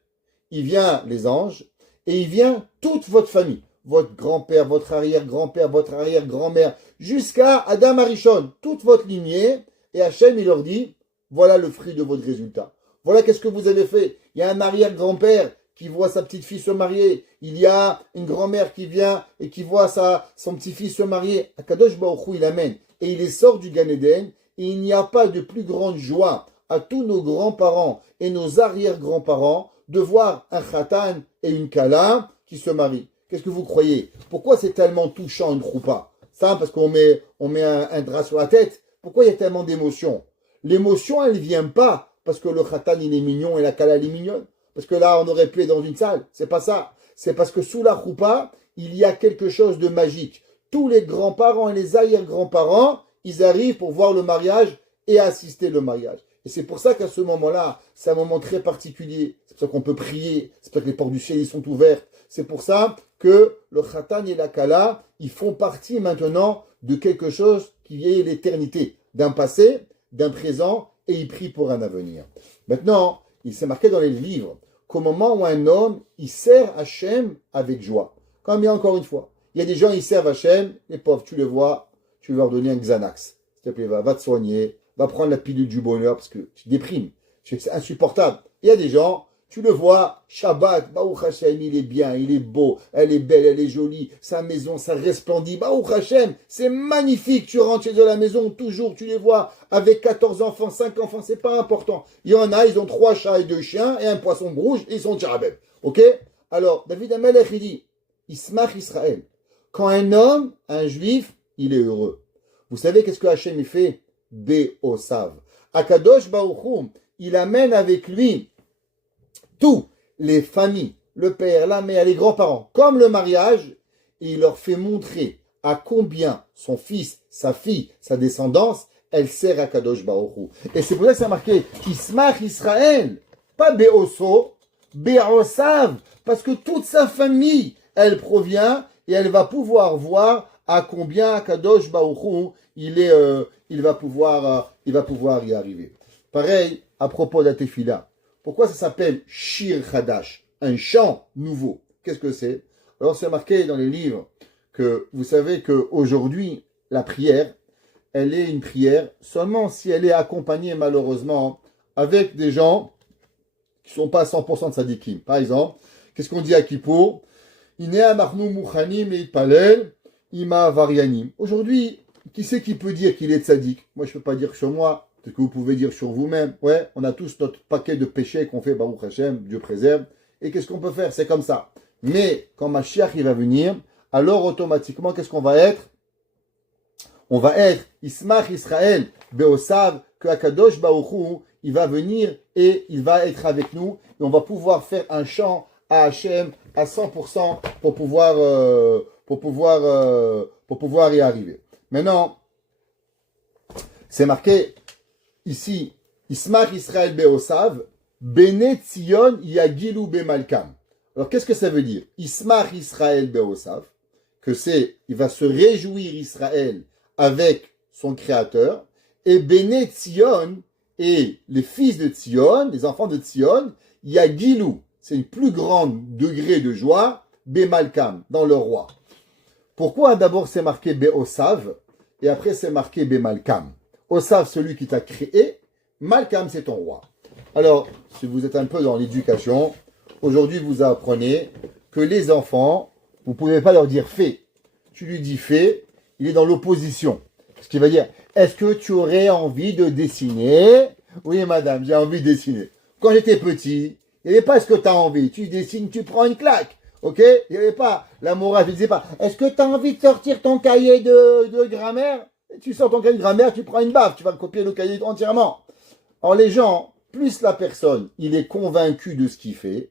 il vient les anges, et il vient toute votre famille. Votre grand-père, votre arrière-grand-père, votre arrière-grand-mère, jusqu'à Adam Arishon, toute votre lignée, et Hachem, il leur dit, voilà le fruit de votre résultat. Voilà qu'est-ce que vous avez fait. Il y a un arrière-grand-père qui voit sa petite-fille se marier. Il y a une grand-mère qui vient et qui voit son petit-fils se marier. Akadosh Baruch Hu, il amène. Et il les sort du Gan Eden. Et il n'y a pas de plus grande joie à tous nos grands-parents et nos arrière-grands-parents de voir un khatan et une kala qui se marient. Qu'est-ce que vous croyez? Pourquoi c'est tellement touchant une choupa? Ça, parce qu'on met un drap sur la tête. Pourquoi il y a tellement d'émotions? L'émotion, elle ne vient pas parce que le khatan, il est mignon et la kala, elle est mignonne. Parce que là, on aurait pu être dans une salle. C'est pas ça. C'est parce que sous la choupa, il y a quelque chose de magique. Tous les grands-parents et les arrière-grands-parents, ils arrivent pour voir le mariage et assister le mariage. Et c'est pour ça qu'à ce moment-là, c'est un moment très particulier. C'est pour ça qu'on peut prier. C'est pour ça que les portes du ciel ils sont ouvertes. C'est pour ça que le khatan et la kala, ils font partie maintenant de quelque chose qui est l'éternité. D'un passé, d'un présent, et ils prient pour un avenir. Maintenant, il s'est marqué dans les livres qu'au moment où un homme, il sert Hachem avec joie. Comme bien encore une fois, il y a des gens, ils servent Hachem, les pauvres, tu les vois, tu veux leur donner un Xanax. S'il te plaît, va te soigner, va prendre la pilule du bonheur, parce que tu déprimes. C'est insupportable. Il y a des gens, tu le vois, Shabbat, Baruch Hashem, il est bien, il est beau, elle est belle, elle est jolie, sa maison, ça resplendit, Baruch Hashem, c'est magnifique, tu rentres chez eux à la maison, toujours, tu les vois, avec 14 enfants, 5 enfants, c'est pas important. Il y en a, ils ont 3 chats et 2 chiens, et un poisson rouge, et ils sont tcharabem. Ok? Alors, David Amalek, il dit, Ismach Israël. Quand un homme, un juif, il est heureux. Vous savez qu'est-ce que Hachem il fait? Be'osav. Akadosh Baruch Hu, il amène avec lui tous les familles, le père, la mère, les grands-parents, comme le mariage, et il leur fait montrer à combien son fils, sa fille, sa descendance, elle sert à Kadosh Baruch Hu. Et c'est pour ça que c'est marqué Ismach Israël, pas Be'oso, Be'osav, parce que toute sa famille, elle provient et elle va pouvoir voir à combien Kadosh Baruch Hu, il va pouvoir y arriver. Pareil, à propos de la tefila. Pourquoi ça s'appelle Shir Chadash, un chant nouveau? Qu'est-ce que c'est? Alors c'est marqué dans les livres que vous savez qu'aujourd'hui, la prière, elle est une prière seulement si elle est accompagnée malheureusement avec des gens qui ne sont pas à 100% de sadikim. Par exemple, qu'est-ce qu'on dit à Kippour? Inea marnu muchanim et palel ima varianim. Aujourd'hui, qui c'est qui peut dire qu'il est tzadik? Moi, je ne peux pas dire sur moi. Ce que vous pouvez dire sur vous-même. Ouais, on a tous notre paquet de péchés qu'on fait, Baruch Hashem, Dieu préserve. Et qu'est-ce qu'on peut faire? C'est comme ça. Mais quand Mashiach il va venir, alors automatiquement, qu'est-ce qu'on va être? On va être Ismach Israël, Beosav, que Akadosh Baruch Hu, il va venir et il va être avec nous. Et on va pouvoir faire un chant à Hashem à 100% pour pouvoir y arriver. Maintenant, c'est marqué ici, Ismach Israël Beosav, Bene Tzion Yagilu Bemalkam. Alors qu'est-ce que ça veut dire? Ismach Israël Beosav, que c'est, il va se réjouir Israël avec son créateur, et Bene Tzion, et les fils de Tzion, les enfants de Tzion, Yagilu, c'est une plus grande degré de joie, Bemalkam, dans le roi. Pourquoi d'abord c'est marqué Beosav, et après c'est marqué Bemalkam? Osav, celui qui t'a créé, Malkam, c'est ton roi. Alors, si vous êtes un peu dans l'éducation, aujourd'hui vous apprenez que les enfants, vous ne pouvez pas leur dire fais. Tu lui dis fais, il est dans l'opposition. Ce qui veut dire, est-ce que tu aurais envie de dessiner? Oui, madame, j'ai envie de dessiner. Quand j'étais petit, il n'y avait pas ce que tu as envie. Tu dessines, tu prends une claque. Ok? Il n'y avait pas la morale, je ne disais pas, est-ce que tu as envie de sortir ton cahier de grammaire? Tu sors ton cahier de grammaire, tu prends une baffe, tu vas copier le cahier entièrement. Alors les gens, plus la personne, il est convaincu de ce qu'il fait,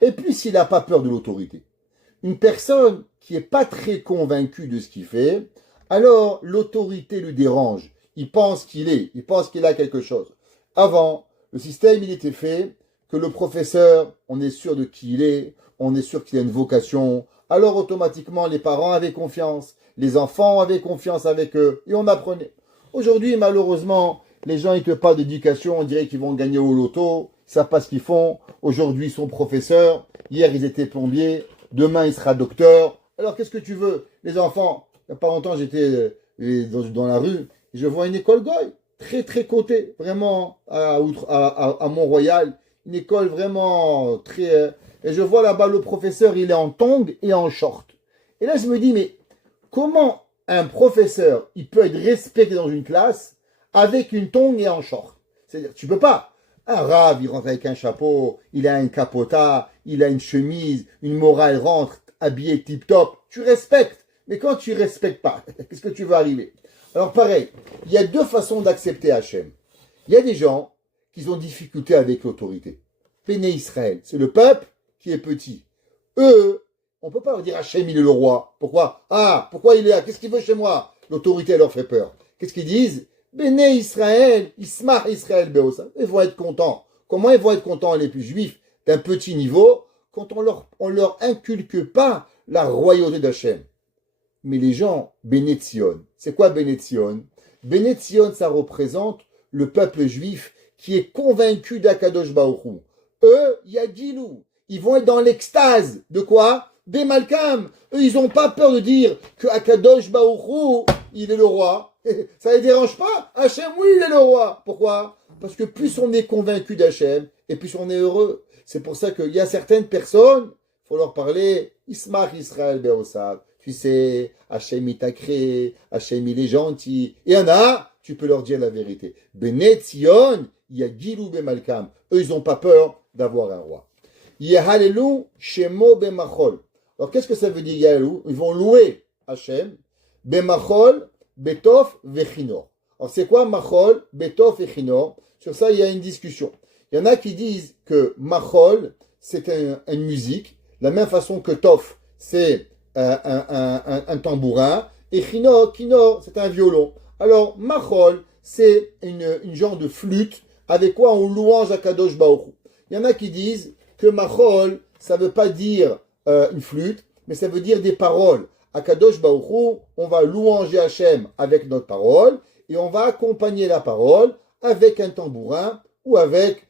et plus il n'a pas peur de l'autorité. Une personne qui n'est pas très convaincue de ce qu'il fait, alors l'autorité le dérange. Il pense qu'il a quelque chose. Avant, Le système, il était fait que le professeur, on est sûr de qui il est, on est sûr qu'il a une vocation. Alors automatiquement, les parents avaient confiance, les enfants avaient confiance avec eux, et on apprenait. Aujourd'hui, malheureusement, les gens, ils te parlent d'éducation, on dirait qu'ils vont gagner au loto, ils savent pas ce qu'ils font. Aujourd'hui, ils sont professeurs, hier, ils étaient plombiers, demain, il sera docteur. Alors, qu'est-ce que tu veux? Les enfants, il n'y a pas longtemps, j'étais dans la rue, et je vois une école goy, très, très cotée, vraiment, à Mont-Royal, une école vraiment très... et je vois là-bas le professeur, il est en tongs et en short. Et là, je me dis, mais comment un professeur, il peut être respecté dans une classe avec une tongue et en short? C'est-à-dire, tu peux pas. Un rave, il rentre avec un chapeau, il a un capota, il a une chemise, une morale rentre, habillé tip-top. Tu respectes. Mais quand tu respectes pas, qu'est-ce que tu vas arriver? Alors pareil, il y a deux façons d'accepter Hachem. Il y a des gens qui ont difficulté avec l'autorité. Béné Israël, c'est le peuple qui est petit. Eux, on ne peut pas leur dire Hachem, il est le roi. Pourquoi? Ah, pourquoi il est là? Qu'est-ce qu'il veut chez moi? L'autorité leur fait peur. Qu'est-ce qu'ils disent? Béné Israël, Ismar Israël Beosa. Ils vont être contents. Comment ils vont être contents, les plus juifs, d'un petit niveau, quand on leur inculque pas la royauté d'Hachem? Mais les gens, Béné Tzion. C'est quoi Béné Tzion? Béné Tzion, ça représente le peuple juif qui est convaincu d'Akadosh Baruch Hu. Eux, il y a Gilou. Ils vont être dans l'extase. De quoi? Des Malkam. Eux, ils n'ont pas peur de dire que Akadosh Baruch Hu, il est le roi. Ça ne les dérange pas? Hachem, oui, il est le roi. Pourquoi? Parce que plus on est convaincu d'Hachem, et plus on est heureux. C'est pour ça qu'il y a certaines personnes, il faut leur parler, Ismach Israël Beosav. Tu sais, Hachem il t'a créé, Hachem il est gentil. Et il y en a, tu peux leur dire la vérité. Béné Tzion, il y a Gilou Bemalkam. Eux, ils n'ont pas peur d'avoir un roi. Yahalelu Shemo Bemachol. Alors, qu'est-ce que ça veut dire Yahalelu? Ils vont louer Hachem. Bemachol, Betof, Vechinor. Alors, c'est quoi Machol, Betof et Chinor? Sur ça, il y a une discussion. Il y en a qui disent que Machol, c'est une musique, de la même façon que Tof, c'est un tambourin, et Chinor, c'est un violon. Alors, Machol, c'est une genre de flûte avec quoi on louange Akadosh Baruch Hu. Il y en a qui disent que Machol, ça ne veut pas dire une flûte, mais ça veut dire des paroles. Akadosh Baruch Hu, on va louanger Hachem avec notre parole, et on va accompagner la parole avec un tambourin ou avec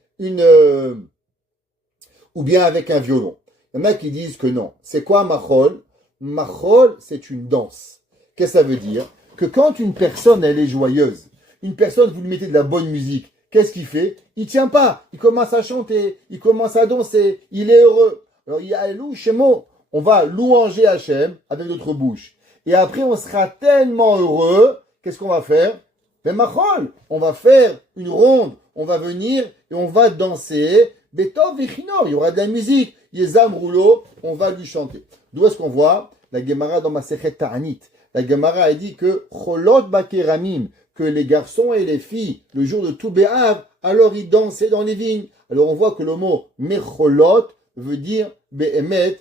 ou bien avec un violon. Il y en a qui disent que non. C'est quoi Machol? Machol, c'est une danse. Qu'est-ce que ça veut dire? Que quand une personne, elle est joyeuse, une personne, vous lui mettez de la bonne musique, qu'est-ce qu'il fait? Il tient pas. Il commence à chanter, il commence à danser, il est heureux. Alors, il y a Elou Shemo. On va louanger Hachem avec notre bouche. Et après, on sera tellement heureux, qu'est-ce qu'on va faire? Ben Machol, on va faire une ronde, on va venir et on va danser. Betov Vichinor, il y aura de la musique. Yezam Rouleau, on va lui chanter. D'où est-ce qu'on voit? La Gemara dans Masechet Ta'anit. La Gemara a dit que Cholot Bakeramim, que les garçons et les filles, le jour de Tou B'Av, alors ils dansaient dans les vignes. Alors on voit que le mot Mecholot veut dire Be'emet,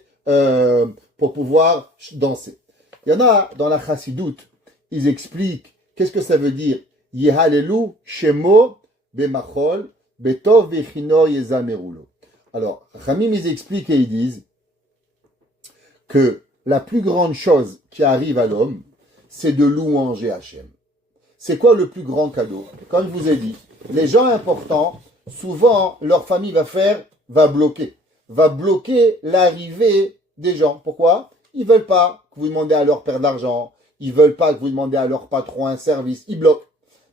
pour pouvoir danser. Il y en a dans la Chassidoute, ils expliquent qu'est-ce que ça veut dire Yehalelu Shemo Bemachol Betov Vechino Yezamerulo. Alors, Ramim, ils expliquent et ils disent que la plus grande chose qui arrive à l'homme, c'est de louanger Hachem. C'est quoi le plus grand cadeau? Comme je vous ai dit, les gens importants, souvent, leur famille va bloquer l'arrivée des gens. Pourquoi? Ils veulent pas que vous demandez à leur père de l'argent, ils veulent pas que vous demandez à leur patron un service, ils bloquent.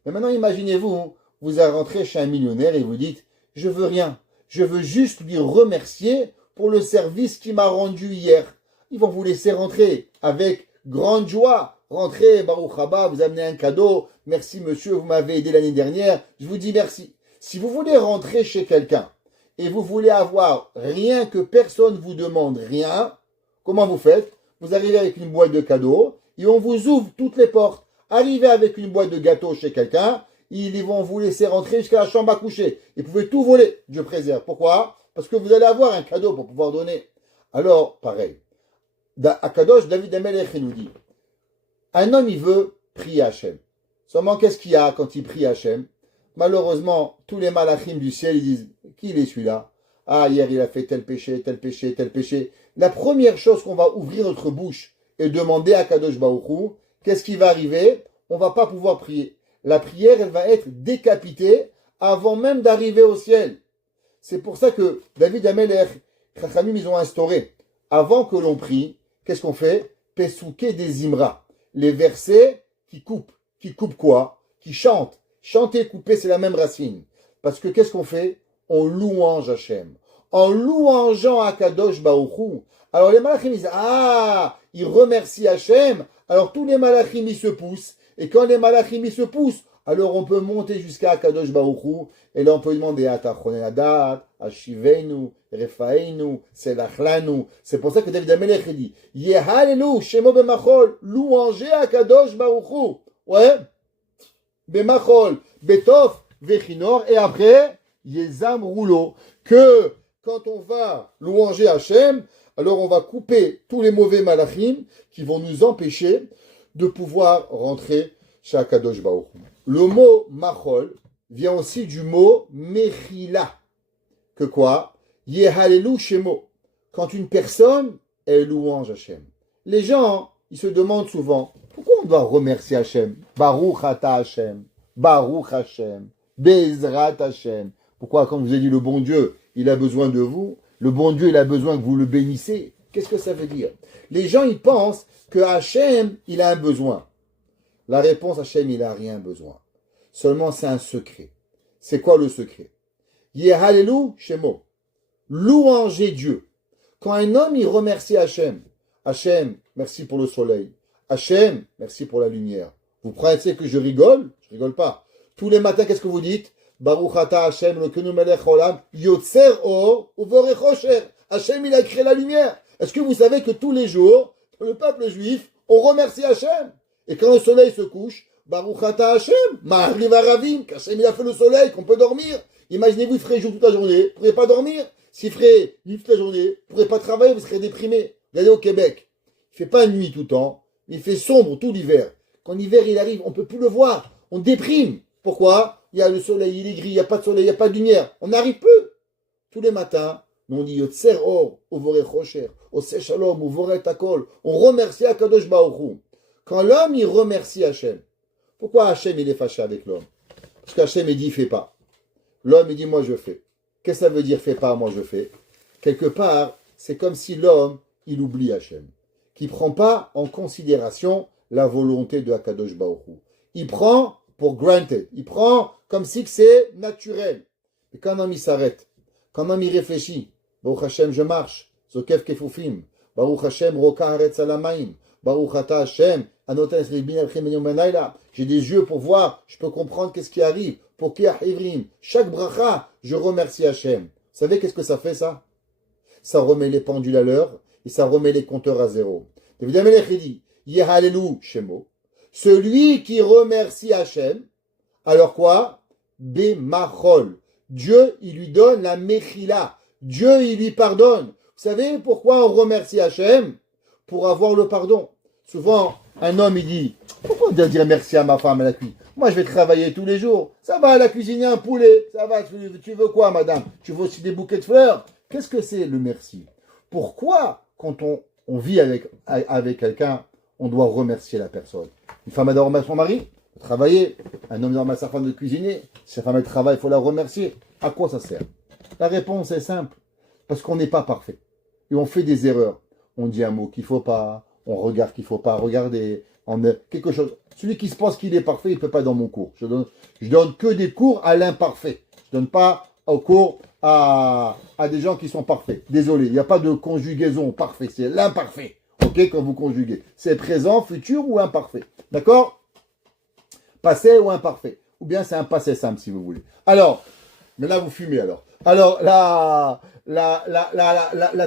Mais maintenant, imaginez-vous, vous allez rentrer chez un millionnaire et vous dites, je veux rien, je veux juste lui remercier pour le service qu'il m'a rendu hier. Ils vont vous laisser rentrer avec grande joie. Rentrez, Baruch Haba, vous amenez un cadeau. Merci monsieur, vous m'avez aidé l'année dernière. Je vous dis merci. Si vous voulez rentrer chez quelqu'un et vous voulez avoir rien, que personne vous demande rien, comment vous faites? Vous arrivez avec une boîte de cadeaux et on vous ouvre toutes les portes. Arrivez avec une boîte de gâteaux chez quelqu'un, ils vont vous laisser rentrer jusqu'à la chambre à coucher. Vous pouvez tout voler, Dieu préserve. Pourquoi? Parce que vous allez avoir un cadeau pour pouvoir donner. Alors, pareil. Akadosh, David Amelech, il nous dit, un homme, il veut prier Hachem. Seulement, qu'est-ce qu'il y a quand il prie Hachem? malheureusement, tous les malachim du ciel, ils disent, qui il est celui-là? Ah, hier, il a fait tel péché, tel péché, tel péché. La première chose qu'on va ouvrir notre bouche et demander à Kadosh Baruch Hu, qu'est-ce qui va arriver? On va pas pouvoir prier. La prière, elle va être décapitée avant même d'arriver au ciel. C'est pour ça que David Amelech, Chachamim, ils ont instauré, avant que l'on prie, qu'est-ce qu'on fait? Pesouké des Imra. Les versets qui coupent. Qui coupent quoi? Qui chantent. Chanter, couper, c'est la même racine. Parce que qu'est-ce qu'on fait? On louange Hachem. En louangeant Akadosh Baruch Hu. Alors les malachim disent, ah, ils remercient Hachem. Alors tous les malachim, ils se poussent. Et quand les malachim, ils se poussent, alors on peut monter jusqu'à Akadosh Baruch Hu. Et là on peut demander, Atachronen Adat, Ashiveinu, Refaeinu, Selachlanu. C'est pour ça que David Amelech dit, Yehalelu, Shemo Bemachol, louanger Akadosh Baruch Hu. Ouais. Bemachol, Betof, Vechinor. Et après, Yezam Roulo. Que quand on va louanger Hachem, alors on va couper tous les mauvais malachim qui vont nous empêcher de pouvoir rentrer chez Akadosh Baruch Hu. Le mot machol vient aussi du mot mechila. Que quoi? Yehalelu shemo. Quand une personne, elle louange Hachem. Les gens, ils se demandent souvent, pourquoi on doit remercier Hachem? Baruch ata Hachem. Baruch Hachem. Bezrat Hachem. Pourquoi, quand vous avez dit le bon Dieu, il a besoin de vous, le bon Dieu, il a besoin que vous le bénissez? Qu'est-ce que ça veut dire? Les gens, ils pensent que Hachem, il a un besoin. La réponse, Hachem, il n'a rien besoin. Seulement, c'est un secret. C'est quoi le secret? Yehalelu Shemo. Louanger Dieu. Quand un homme, il remercie Hachem, Hachem, merci pour le soleil. Hachem, merci pour la lumière. Vous pensez que je rigole? Je rigole pas. Tous les matins, qu'est-ce que vous dites? Baruch ata Hashem, Elokeinu melech haolam, yotzer or uvorech osher. Hachem, il a créé la lumière. Est-ce que vous savez que tous les jours, le peuple juif, on remercie Hachem? Et quand le soleil se couche, Baruch ata Hashem, ma'ariv aravim, qu'Hachem, il a fait le soleil, qu'on peut dormir. Imaginez-vous, il ferait jour toute la journée, vous ne pourriez pas dormir. S'il ferait nuit toute la journée, vous ne pourriez pas travailler, vous serez déprimé. Regardez au Québec, il ne fait pas nuit tout le temps, il fait sombre tout l'hiver. Quand l'hiver, il arrive, on ne peut plus le voir, on déprime. Pourquoi? Il y a le soleil, il est gris, il n'y a pas de soleil, il n'y a pas de lumière. On n'arrive plus. Tous les matins, on dit Yotzer or, Uvorech Osher, Oseh Shalom, Uvorech Takol. On remercie Akadosh Baruch Hu. Quand l'homme, il remercie Hachem. Pourquoi Hachem, il est fâché avec l'homme? Parce qu'Hachem, il dit, fais pas. L'homme, il dit, moi, je fais. Qu'est-ce que ça veut dire, fais pas, moi, je fais? Quelque part, c'est comme si l'homme, il oublie Hachem. Qui ne prend pas en considération la volonté de Akadosh Baruch Hu. Il prend pour granted. Il prend comme si c'est naturel. Et quand un homme, il s'arrête, quand un homme, il réfléchit, Baruch Hashem, je marche, Zokef Kefufim, Baruch Hashem, Roka Haaretz Alamayim, Baruch Ata Hashem, Anoten Esribin Alchem Yom Benayla. J'ai des yeux pour voir, je peux comprendre qu'est-ce qui arrive. Pour Kiach Ivrim, chaque bracha, je remercie Hachem. Vous savez qu'est-ce que ça fait, ça? Ça remet les pendules à l'heure et ça remet les compteurs à zéro. David Amelech dit, Yehalelu Shemo, celui qui remercie Hachem, alors quoi? Bemachol. Dieu, il lui donne la mechila. Dieu, il lui pardonne. Vous savez pourquoi on remercie Hachem? Pour avoir le pardon. Souvent, un homme, il dit, pourquoi on doit dire merci à ma femme à la cuisine? Moi, je vais travailler tous les jours. Ça va, elle a cuisiné un poulet. Ça va, tu veux quoi, madame? Tu veux aussi des bouquets de fleurs? Qu'est-ce que c'est le merci? Pourquoi, quand on vit avec quelqu'un, on doit remercier la personne? Une femme adore remercier son mari, travailler. Un homme adore sa femme de cuisiner. Si sa femme elle travaille, il faut la remercier. À quoi ça sert? La réponse est simple. Parce qu'on n'est pas parfait. Et on fait des erreurs. On dit un mot qu'il ne faut pas. On regarde qu'il ne faut pas regarder. Quelque chose. Celui qui se pense qu'il est parfait, il ne peut pas être dans mon cours. Je donne que des cours à l'imparfait. Je ne donne pas au cours à des gens qui sont parfaits. Désolé, il n'y a pas de conjugaison parfait. C'est l'imparfait. Ok, quand vous conjuguez. C'est présent, futur ou imparfait. D'accord? Passé ou imparfait. Ou bien c'est un passé simple si vous voulez. Alors, mais là vous fumez alors. Alors, la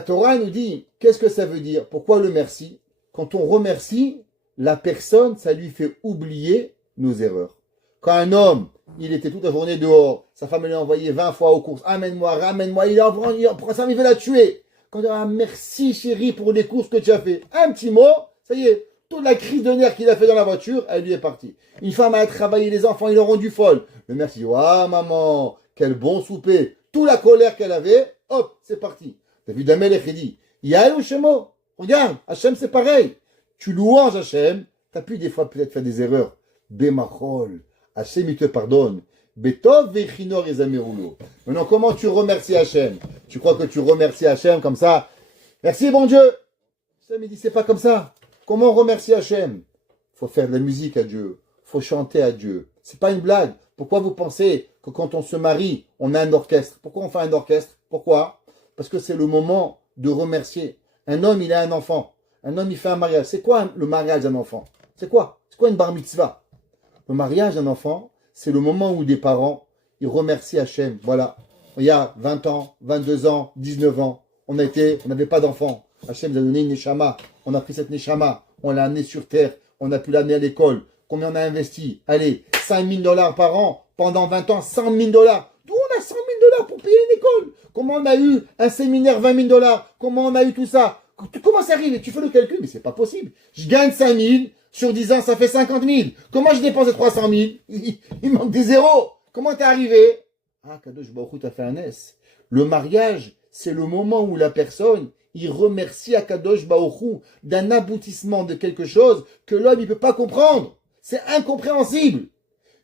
Torah nous dit, qu'est-ce que ça veut dire? Pourquoi le merci? Quand on remercie la personne, ça lui fait oublier nos erreurs. Quand un homme, il était toute la journée dehors, sa femme lui a envoyé 20 fois aux courses, amène-moi, ramène-moi, il prend ça, il veut la tuer. Quand il dit, ah, merci chérie pour les courses que tu as fait. Un petit mot, ça y est, Toute la crise de nerfs qu'il a fait dans la voiture, elle lui est partie. Une femme a travaillé, les enfants, ils l'ont rendu folle. Le mec dit, waouh, maman, quel bon souper. Toute la colère qu'elle avait, hop, c'est parti. David Amelech, il dit, Yael ou Shemo, regarde, Hachem, c'est pareil. Tu louanges Hachem, t'as pu des fois peut-être faire des erreurs. Bemachol, Hachem, il te pardonne. Betov vechinor ezamerulo. Maintenant, comment tu remercies Hachem? Tu crois que tu remercies Hachem comme ça? Merci, bon Dieu. Hachem, il dit, c'est pas comme ça. Comment remercier Hachem? Faut faire de la musique à Dieu. Faut chanter à Dieu. C'est pas une blague. Pourquoi vous pensez que quand on se marie, on a un orchestre? Pourquoi on fait un orchestre? Pourquoi? Parce que c'est le moment de remercier. Un homme, il a un enfant. Un homme, il fait un mariage. C'est quoi le mariage d'un enfant? C'est quoi? C'est quoi une bar mitzvah? Le mariage d'un enfant, c'est le moment où des parents, ils remercient Hachem. Voilà. Il y a 20 ans, 22 ans, 19 ans, on n'avait pas d'enfant. Hachem nous a donné une neshama. On a pris cette neshama. On l'a amenée sur terre. On a pu l'amener à l'école. Combien on a investi? Allez, $5 000 par an. Pendant 20 ans, $100 000. D'où on a $100 000 pour payer une école? Comment on a eu un séminaire $20 000? Comment on a eu tout ça? Comment ça arrive? Et tu fais le calcul, mais c'est pas possible. Je gagne 5 000. Sur 10 ans, ça fait 50 000. Comment je dépense 300 000? Il manque des zéros. Comment t'es arrivé? Ah, Kadosh Baruch Hu t'a fait un S. Le mariage, c'est le moment où la personne, il remercie Akadosh Baruch Hu d'un aboutissement de quelque chose que l'homme ne peut pas comprendre. C'est incompréhensible.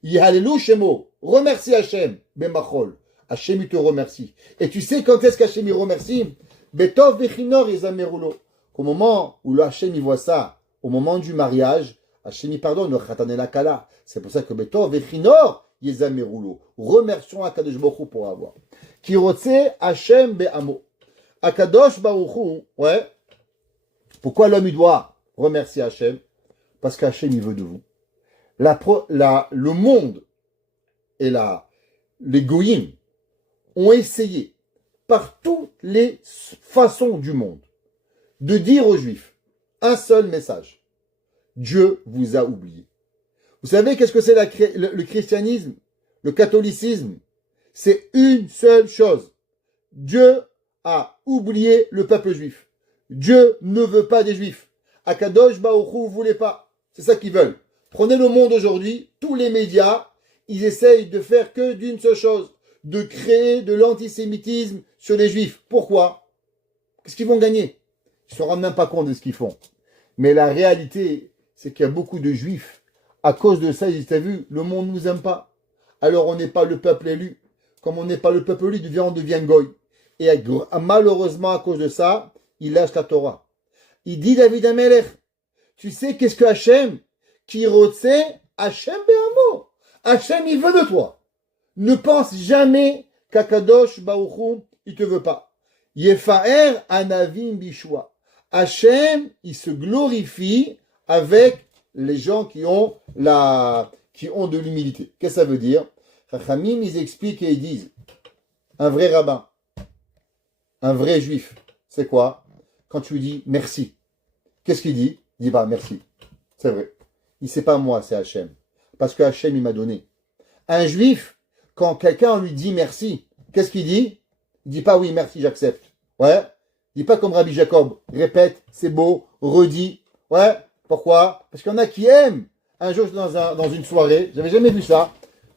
Yahalelu Shemo, remercie Hachem, Bemachol. Hachem, il te remercie. Et tu sais quand est-ce qu'Hachem, il remercie? Betov vechinor ezamerulo. Au moment où le Hachem, il voit ça, au moment du mariage, Hachem, il pardonne le khatan et la kala. C'est pour ça que Betov vechinor ezamerulo. Remercions Akadosh Baruch Hu pour avoir. Ki rotse Hachem be'amo. Akadosh Baruch Hu, ouais. Pourquoi l'homme il doit remercier Hachem? Parce qu'Hachem il veut de vous. Le monde et les goyim ont essayé par toutes les façons du monde de dire aux Juifs un seul message. Dieu vous a oublié. Vous savez qu'est-ce que c'est le christianisme, le catholicisme? C'est une seule chose. Dieu a oublié le peuple juif. Dieu ne veut pas des juifs. Akadosh Baruch Hu ne voulait pas. C'est ça qu'ils veulent. Prenez le monde aujourd'hui, tous les médias, ils essayent de faire que d'une seule chose, de créer de l'antisémitisme sur les juifs. Pourquoi? Qu'est-ce qu'ils vont gagner? Ils ne se rendent même pas compte de ce qu'ils font. Mais la réalité, c'est qu'il y a beaucoup de juifs. À cause de ça, ils disent, t'as vu, le monde ne nous aime pas. Alors on n'est pas le peuple élu. Comme on n'est pas le peuple élu, on devient goy. Et malheureusement, à cause de ça, il lâche la Torah. Il dit David Amelech, tu sais qu'est-ce que Hachem? Qui rotse Hachem be'amo. Hachem, il veut de toi. Ne pense jamais qu'Akadosh Baruch Hu, il te veut pas. Yefaer anavim bishua. Hachem, il se glorifie avec les gens qui ont de l'humilité. Qu'est-ce que ça veut dire? Chachamim, ils expliquent et ils disent, un vrai rabbin, un vrai juif, c'est quoi? Quand tu lui dis merci, qu'est-ce qu'il dit? Il dit, bah merci. C'est vrai. Il sait pas moi, c'est Hachem. Parce que Hachem, il m'a donné. Un juif, quand quelqu'un lui dit merci, qu'est-ce qu'il dit? Il dit pas oui, merci, j'accepte. Ouais. Il dit pas comme Rabbi Jacob, répète, c'est beau, redis. Ouais. Pourquoi? Parce qu'il y en a qui aiment. Un jour, dans une soirée, j'avais jamais vu ça.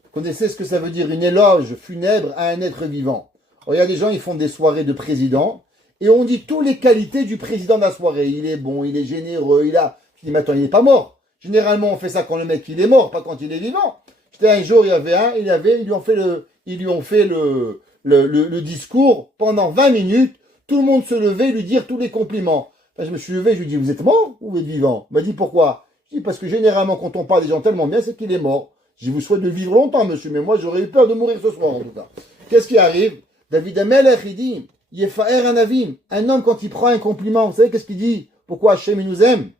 Vous connaissez ce que ça veut dire? Une éloge funèbre à un être vivant. Alors, il y a des gens, ils font des soirées de président, et on dit toutes les qualités du président de la soirée. Il est bon, il est généreux, Je dis, mais attends, il n'est pas mort. Généralement, on fait ça quand le mec, il est mort, pas quand il est vivant. J'étais un jour, il y avait un, ils lui ont fait le discours pendant 20 minutes. Tout le monde se levait, lui dire tous les compliments. Enfin, je me suis levé, je lui ai dit, vous êtes mort ou vous êtes vivant? Il m'a dit, pourquoi? Je dis, parce que généralement, quand on parle des gens tellement bien, c'est qu'il est mort. Je vous souhaite de vivre longtemps, monsieur, mais moi, j'aurais eu peur de mourir ce soir, en tout cas. Qu'est-ce qui arrive? David Amelech, il dit, Yefaer anavim. Un homme, quand il prend un compliment, vous savez qu'est-ce qu'il dit? Pourquoi Hachem, il nous aime?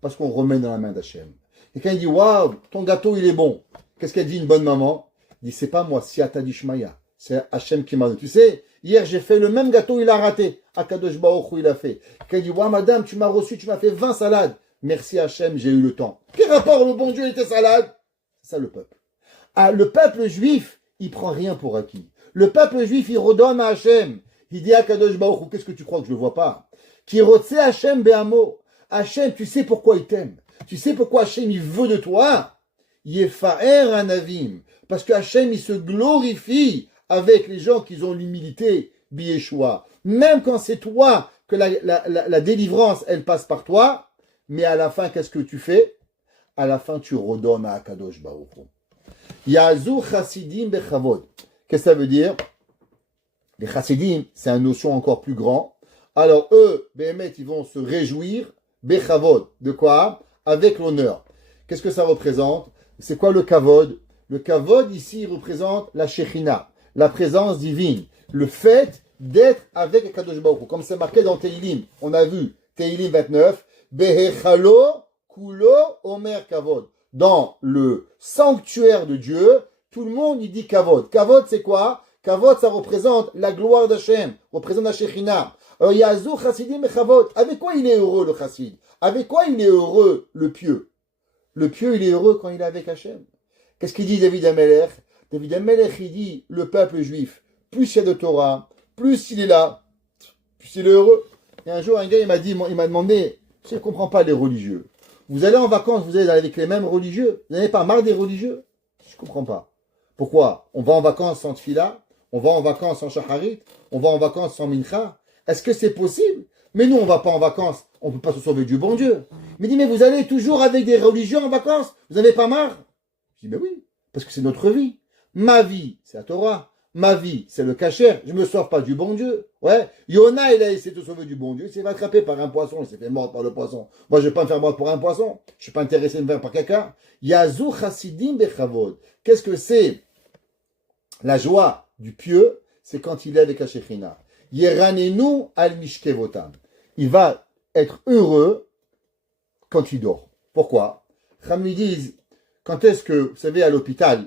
Parce qu'on remet dans la main d'Hachem. Et quand il dit, waouh, ton gâteau, il est bon. Qu'est-ce qu'elle dit, une bonne maman? Il dit, c'est pas moi, Siata Dishmaya. C'est Hachem qui m'a donné. Tu sais, hier, j'ai fait le même gâteau, il a raté. Akadosh Baruch Hu, il a fait. Quand il dit, waouh, madame, tu m'as reçu, tu m'as fait 20 salades. Merci Hachem, j'ai eu le temps. Quel rapport, le bon Dieu, était salade? C'est ça, le peuple. Ah, le peuple juif, il prend rien pour acquis. Le peuple juif, il redonne à Hachem. Il dit à Kadosh Baruch Hu, qu'est-ce que tu crois que je ne le vois pas? Qui rotse Hachem be'amo. Hachem, tu sais pourquoi il t'aime. Tu sais pourquoi Hachem, il veut de toi. Yefaer Anavim. Parce que Hachem, il se glorifie avec les gens qui ont l'humilité, Biyeshua. Même quand c'est toi que la délivrance, elle passe par toi, mais à la fin, qu'est-ce que tu fais? À la fin, tu redonnes à Akadosh Baruch Hu. Yazu Chassidim Bechavod. Qu'est-ce que ça veut dire? Les Chassidim, c'est une notion encore plus grande. Alors eux, Béhémet, ils vont se réjouir, Bechavod. De quoi? Avec l'honneur. Qu'est-ce que ça représente? C'est quoi le Kavod? Le Kavod, ici, il représente la Shekhinah, la présence divine. Le fait d'être avec Akadosh Baruch Hu. Comme c'est marqué dans Teilim, on a vu, Teilim 29, Behechalo Kulo Omer Kavod. Dans le sanctuaire de Dieu, tout le monde il dit Kavod. Kavod c'est quoi? Kavod ça représente la gloire d'Hachem, représente la Shekhinah. Alors Yazou Chassidim et Kavod. Avec quoi il est heureux le Chassid? Avec quoi il est heureux le pieux? Le pieux il est heureux quand il est avec Hachem. Qu'est-ce qu'il dit David Amelech? David Amelech il dit le peuple juif, plus il y a de Torah, plus il est là, plus il est heureux. Et un jour un gars il m'a demandé, je ne comprends pas les religieux. Vous allez en vacances, vous allez avec les mêmes religieux. Vous n'avez pas marre des religieux? Je ne comprends pas. Pourquoi? On va en vacances sans tfila, on va en vacances sans shacharit, on va en vacances sans mincha. Est-ce que c'est possible? Mais nous, on ne va pas en vacances, on ne peut pas se sauver du bon Dieu. Il me dit, mais vous allez toujours avec des religieux en vacances? Vous n'avez pas marre? Je dis, ben oui, parce que c'est notre vie. Ma vie, c'est la Torah. Ma vie, c'est le kasher. Je ne me sauve pas du bon Dieu. Ouais. Yona, il a essayé de se sauver du bon Dieu. Il s'est fait attraper par un poisson. Il s'est fait mordre par le poisson. Moi, je ne vais pas me faire mordre pour un poisson. Je ne suis pas intéressé de me faire par quelqu'un. Yazou chassidim bechavod. Qu'est-ce que c'est? La joie du pieux, c'est quand il est avec la Shekhinah. Yeranenu al mishkevotam. Il va être heureux quand il dort. Pourquoi? Ram lui disent, quand est-ce que, vous savez, à l'hôpital,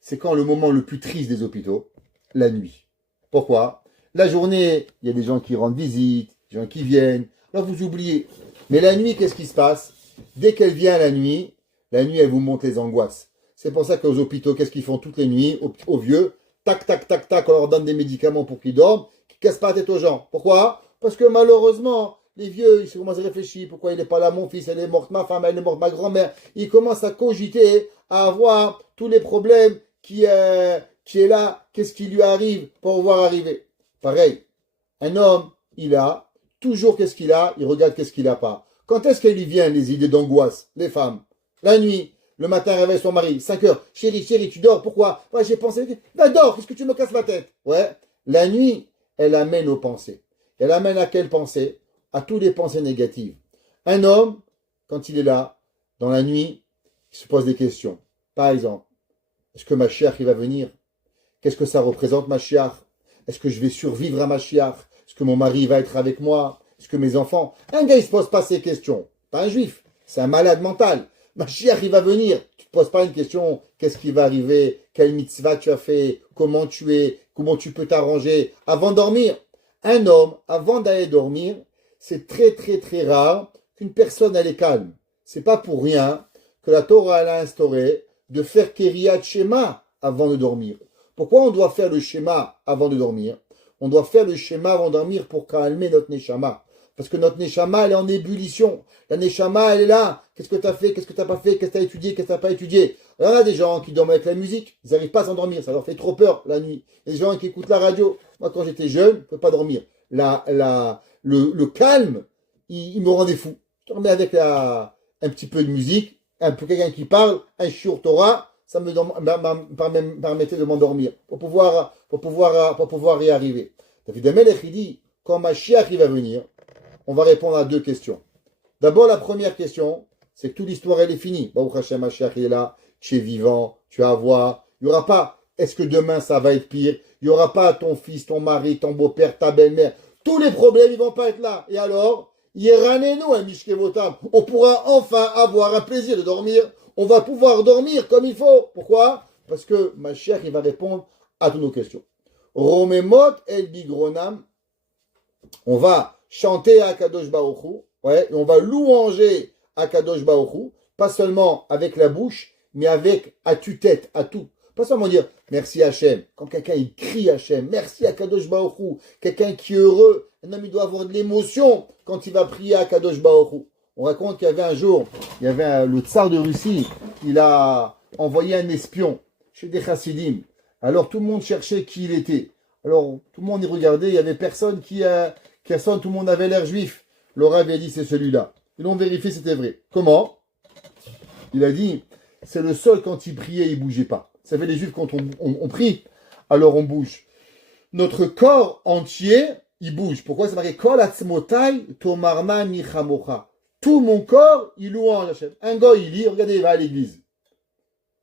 c'est quand le moment le plus triste des hôpitaux? La nuit. Pourquoi? La journée, il y a des gens qui rendent visite, des gens qui viennent. Alors vous oubliez. Mais la nuit, qu'est-ce qui se passe? Dès qu'elle vient la nuit, elle vous monte les angoisses. C'est pour ça qu'aux hôpitaux, qu'est-ce qu'ils font toutes les nuits aux vieux? Tac, tac, tac, tac, on leur donne des médicaments pour qu'ils dorment, qui ne cassent pas la tête aux gens. Pourquoi? Parce que malheureusement, les vieux, ils commencent à réfléchir. Pourquoi il n'est pas là? Mon fils, elle est morte, ma femme, elle est morte, ma grand-mère. Ils commencent à cogiter, à avoir tous les problèmes qui est là, qu'est-ce qui lui arrive pour voir arriver. Pareil, un homme, il a, toujours qu'est-ce qu'il a, il regarde qu'est-ce qu'il n'a pas. Quand est-ce qu'elle lui vient les idées d'angoisse, les femmes? La nuit, le matin, réveille son mari, 5 heures, chérie, tu dors, pourquoi? Ouais, j'ai pensé, va dors, qu'est-ce que tu me casses la tête? Ouais, la nuit, elle amène aux pensées. Elle amène à quelles pensées? À toutes les pensées négatives. Un homme, quand il est là, dans la nuit, il se pose des questions. Par exemple, est-ce que Mashiach, il va venir? Qu'est-ce que ça représente, Mashiach? Est-ce que je vais survivre à Mashiach? Est-ce que mon mari va être avec moi? Est-ce que mes enfants? Un gars, il ne se pose pas ces questions. Pas un juif. C'est un malade mental. Mashiach, il va venir. Tu ne te poses pas une question. Qu'est-ce qui va arriver? Quelle mitzvah tu as fait? Comment tu es? Comment tu peux t'arranger? Avant de dormir. Un homme, avant d'aller dormir, c'est très, très, très rare qu'une personne, elle est calme. C'est pas pour rien que la Torah, elle a instauré de faire Keriyat Shema avant de dormir. Pourquoi on doit faire le schéma avant de dormir? On doit faire le schéma avant de dormir pour calmer notre Neshama. Parce que notre Neshama, elle est en ébullition. La Neshama, elle est là. Qu'est-ce que tu as fait? Qu'est-ce que tu n'as pas fait? Qu'est-ce que tu as étudié? Qu'est-ce que tu n'as pas étudié? Il y en a des gens qui dorment avec la musique. Ils n'arrivent pas à s'endormir. Ça leur fait trop peur la nuit. Il y a des gens qui écoutent la radio. Moi, quand j'étais jeune, je ne peux pas dormir. Le calme, il me rendait fou. Je dormais avec un petit peu de musique, un peu quelqu'un qui parle, un shiur Torah. Ça me permettait de m'endormir pour pouvoir y arriver. David Amelech, il dit, quand Mashiach il va venir, on va répondre à deux questions. D'abord, la première question, c'est que toute l'histoire, elle est finie. Baruch Hashem, Mashiach il est là, tu es vivant, tu vas voir. Il n'y aura pas, est-ce que demain ça va être pire? Il n'y aura pas ton fils, ton mari, ton beau-père, ta belle-mère. Tous les problèmes, ils ne vont pas être là. Et alors, Yeranenu un mishkevotam. On pourra enfin avoir un plaisir de dormir. On va pouvoir dormir comme il faut. Pourquoi? Parce que Mashiach, il va répondre à toutes nos questions. Romemot el bigronam. On va chanter à Kadosh Baruch Hu, ouais, et on va louanger à Kadosh Baruch Hu, pas seulement avec la bouche, mais avec à tue-tête, à tout. Pas seulement dire merci Hachem. Quand quelqu'un il crie Hachem, merci à Kadosh Baruch Hu. Quelqu'un qui est heureux, un homme il doit avoir de l'émotion quand il va prier à Kadosh Baruch Hu. On raconte qu'il y avait un jour, le tsar de Russie, il a envoyé un espion chez des chassidim. Alors tout le monde cherchait qui il était. Alors tout le monde y regardait, il n'y avait personne qui sonne, tout le monde avait l'air juif. Le rabbin a dit c'est celui-là. Ils l'ont vérifié, c'était vrai. Comment? Il a dit, c'est le seul quand il priait, il ne bougeait pas. Vous savez, les juifs, quand on prie, alors on bouge. Notre corps entier, il bouge. Pourquoi c'est marqué Kol atzmotai tomarna michamocha. Tout mon corps, il louange Hachem. Un gars, il lit, regardez, il va à l'église.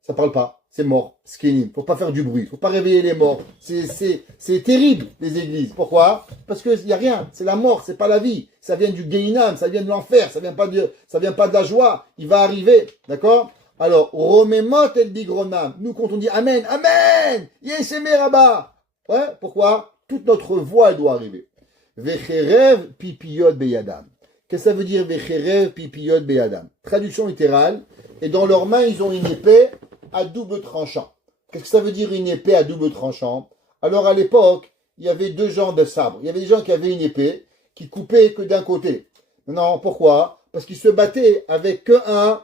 Ça parle pas, c'est mort, skinny. Faut pas faire du bruit, faut pas réveiller les morts. C'est terrible, les églises. Pourquoi? Parce qu'il n'y a rien, c'est la mort, c'est pas la vie. Ça vient du Gehinam, ça vient de l'enfer, ça vient pas de la joie. Il va arriver, d'accord? Alors, Romemot el bigronam. Nous, quand on dit Amen, Amen, Yesheme Rabba. Ouais, pourquoi? Toute notre voix, elle doit arriver. Vecherev pipiyot beyadam. Qu'est-ce que ça veut dire Vecherev pipiyot beyadam? Traduction littérale. Et dans leurs mains, ils ont une épée à double tranchant. Qu'est-ce que ça veut dire une épée à double tranchant? Alors à l'époque, il y avait deux genres de sabres. Il y avait des gens qui avaient une épée qui coupait que d'un côté. Non, pourquoi? Parce qu'ils se battaient avec un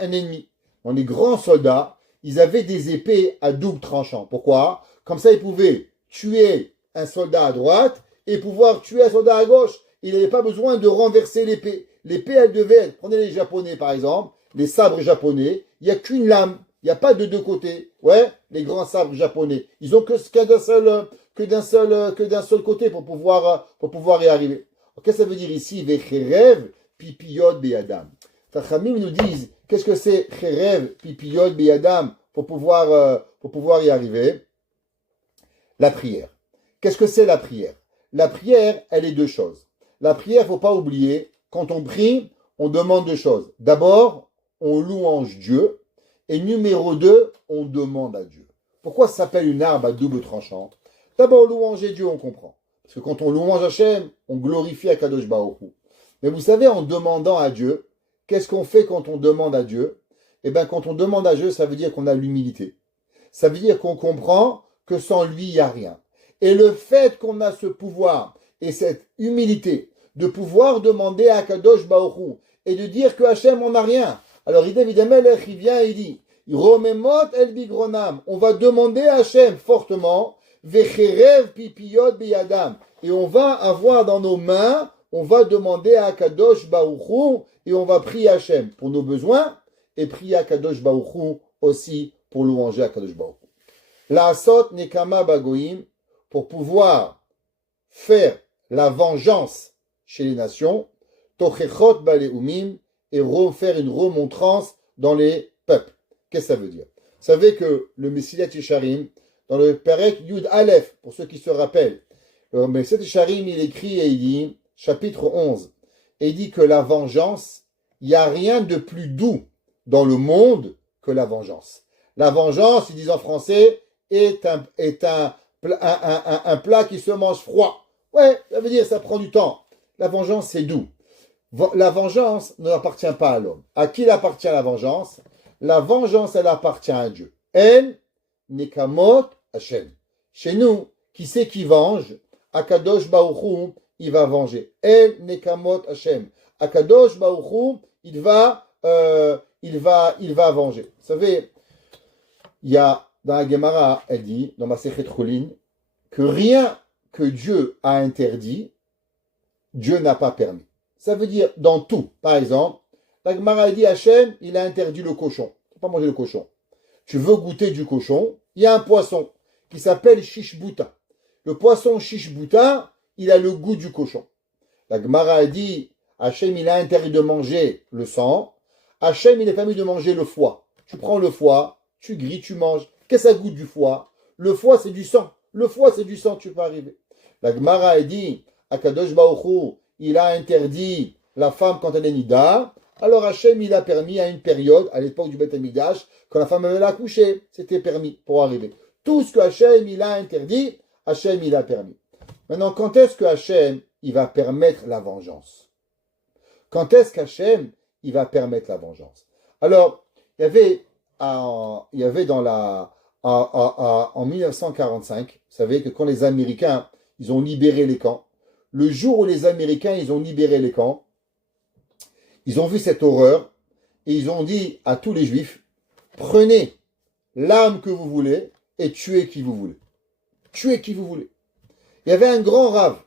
ennemi. Dans les grands soldats, ils avaient des épées à double tranchant. Pourquoi? Comme ça, ils pouvaient tuer un soldat à droite et pouvoir tuer un soldat à gauche. Il n'avait pas besoin de renverser l'épée. L'épée, elle devait être, prenez les Japonais par exemple, les sabres japonais, il n'y a qu'une lame, il n'y a pas de deux côtés. Ouais, les grands sabres japonais, ils ont que d'un seul côté pour pouvoir y arriver. Qu'est-ce que ça veut dire ici? Vecherev pipiyot beyadam. Chachamim nous disent, qu'est-ce que c'est cherev pipiyot beyadam pour pouvoir y arriver? La prière. Qu'est-ce que c'est la prière? La prière, elle est deux choses. La prière, il ne faut pas oublier, quand on prie, on demande deux choses. D'abord, on louange Dieu. Et numéro 2, on demande à Dieu. Pourquoi ça s'appelle une arme à double tranchant? D'abord, louanger Dieu, on comprend. Parce que quand on louange Hachem, on glorifie Akadosh Baruch Hu. Mais vous savez, en demandant à Dieu, qu'est-ce qu'on fait quand on demande à Dieu? Eh bien, quand on demande à Dieu, ça veut dire qu'on a l'humilité. Ça veut dire qu'on comprend que sans lui, il n'y a rien. Et le fait qu'on a ce pouvoir et cette humilité de pouvoir demander à Akadosh Baruch Hu et de dire que Hachem, on n'a rien. Alors, il vient et il dit, Romemot el bigronam. On va demander à Hachem fortement, Vecherev pipiyot beyadam. Et on va avoir dans nos mains, on va demander à Akadosh Baruch Hu et on va prier Hachem pour nos besoins et prier Akadosh Baruch Hu aussi pour louanger Akadosh Baruch Hu. La asot nekama bagoim, pour pouvoir faire la vengeance chez les nations, tochechot baleumim, et faire une remontrance dans les peuples. Qu'est-ce que ça veut dire? Vous savez que le Messilat Yesharim, dans le Perek Yud Aleph, pour ceux qui se rappellent, le Messilat Yesharim, il écrit et il dit, chapitre 11, et il dit que la vengeance, il n'y a rien de plus doux dans le monde que la vengeance. La vengeance, ils disent en français, est un plat qui se mange froid. Ouais, ça veut dire ça prend du temps. La vengeance, c'est doux. La vengeance ne appartient pas à l'homme. À qui appartient la vengeance? La vengeance, elle appartient à Dieu. Elle, nekamot Hashem. Chez nous, qui c'est qui venge? Akadosh Baruch Hu, il va venger. Elle, nekamot Hashem. Akadosh Baruch Hu, il va venger. Vous savez, il y a dans la Gemara, elle dit, dans Masechet Chulin, que rien que Dieu a interdit, Dieu n'a pas permis. Ça veut dire dans tout. Par exemple, la Gemara dit Hachem, il a interdit le cochon. Il ne faut pas manger le cochon. Tu veux goûter du cochon, il y a un poisson qui s'appelle shishbouta. Le poisson shishbouta, il a le goût du cochon. La Gemara dit Hachem, il a interdit de manger le sang. Hachem, il est permis de manger le foie. Tu prends le foie, tu grilles, tu manges. Qu'est-ce que ça goûte du foie? Le foie, c'est du sang. Le foie, c'est du sang, tu peux arriver. La Gemara dit Akadosh Baruch Hu, il a interdit la femme quand elle est nida. Alors Hachem, il a permis à une période, à l'époque du Beth Amikdash, quand la femme avait accouché, c'était permis pour arriver. Tout ce que Hachem, il a interdit, Hachem, il a permis. Maintenant, quand est-ce que Hachem, il va permettre la vengeance? Quand est-ce qu'Hachem, il va permettre la vengeance? Alors, il y avait en 1945, vous savez que quand les Américains, ils ont libéré les camps, le jour où les Américains, ils ont libéré les camps, Ils ont vu cette horreur et ils ont dit à tous les Juifs, prenez l'arme que vous voulez et tuez qui vous voulez. Tuez qui vous voulez. Il y avait un grand rave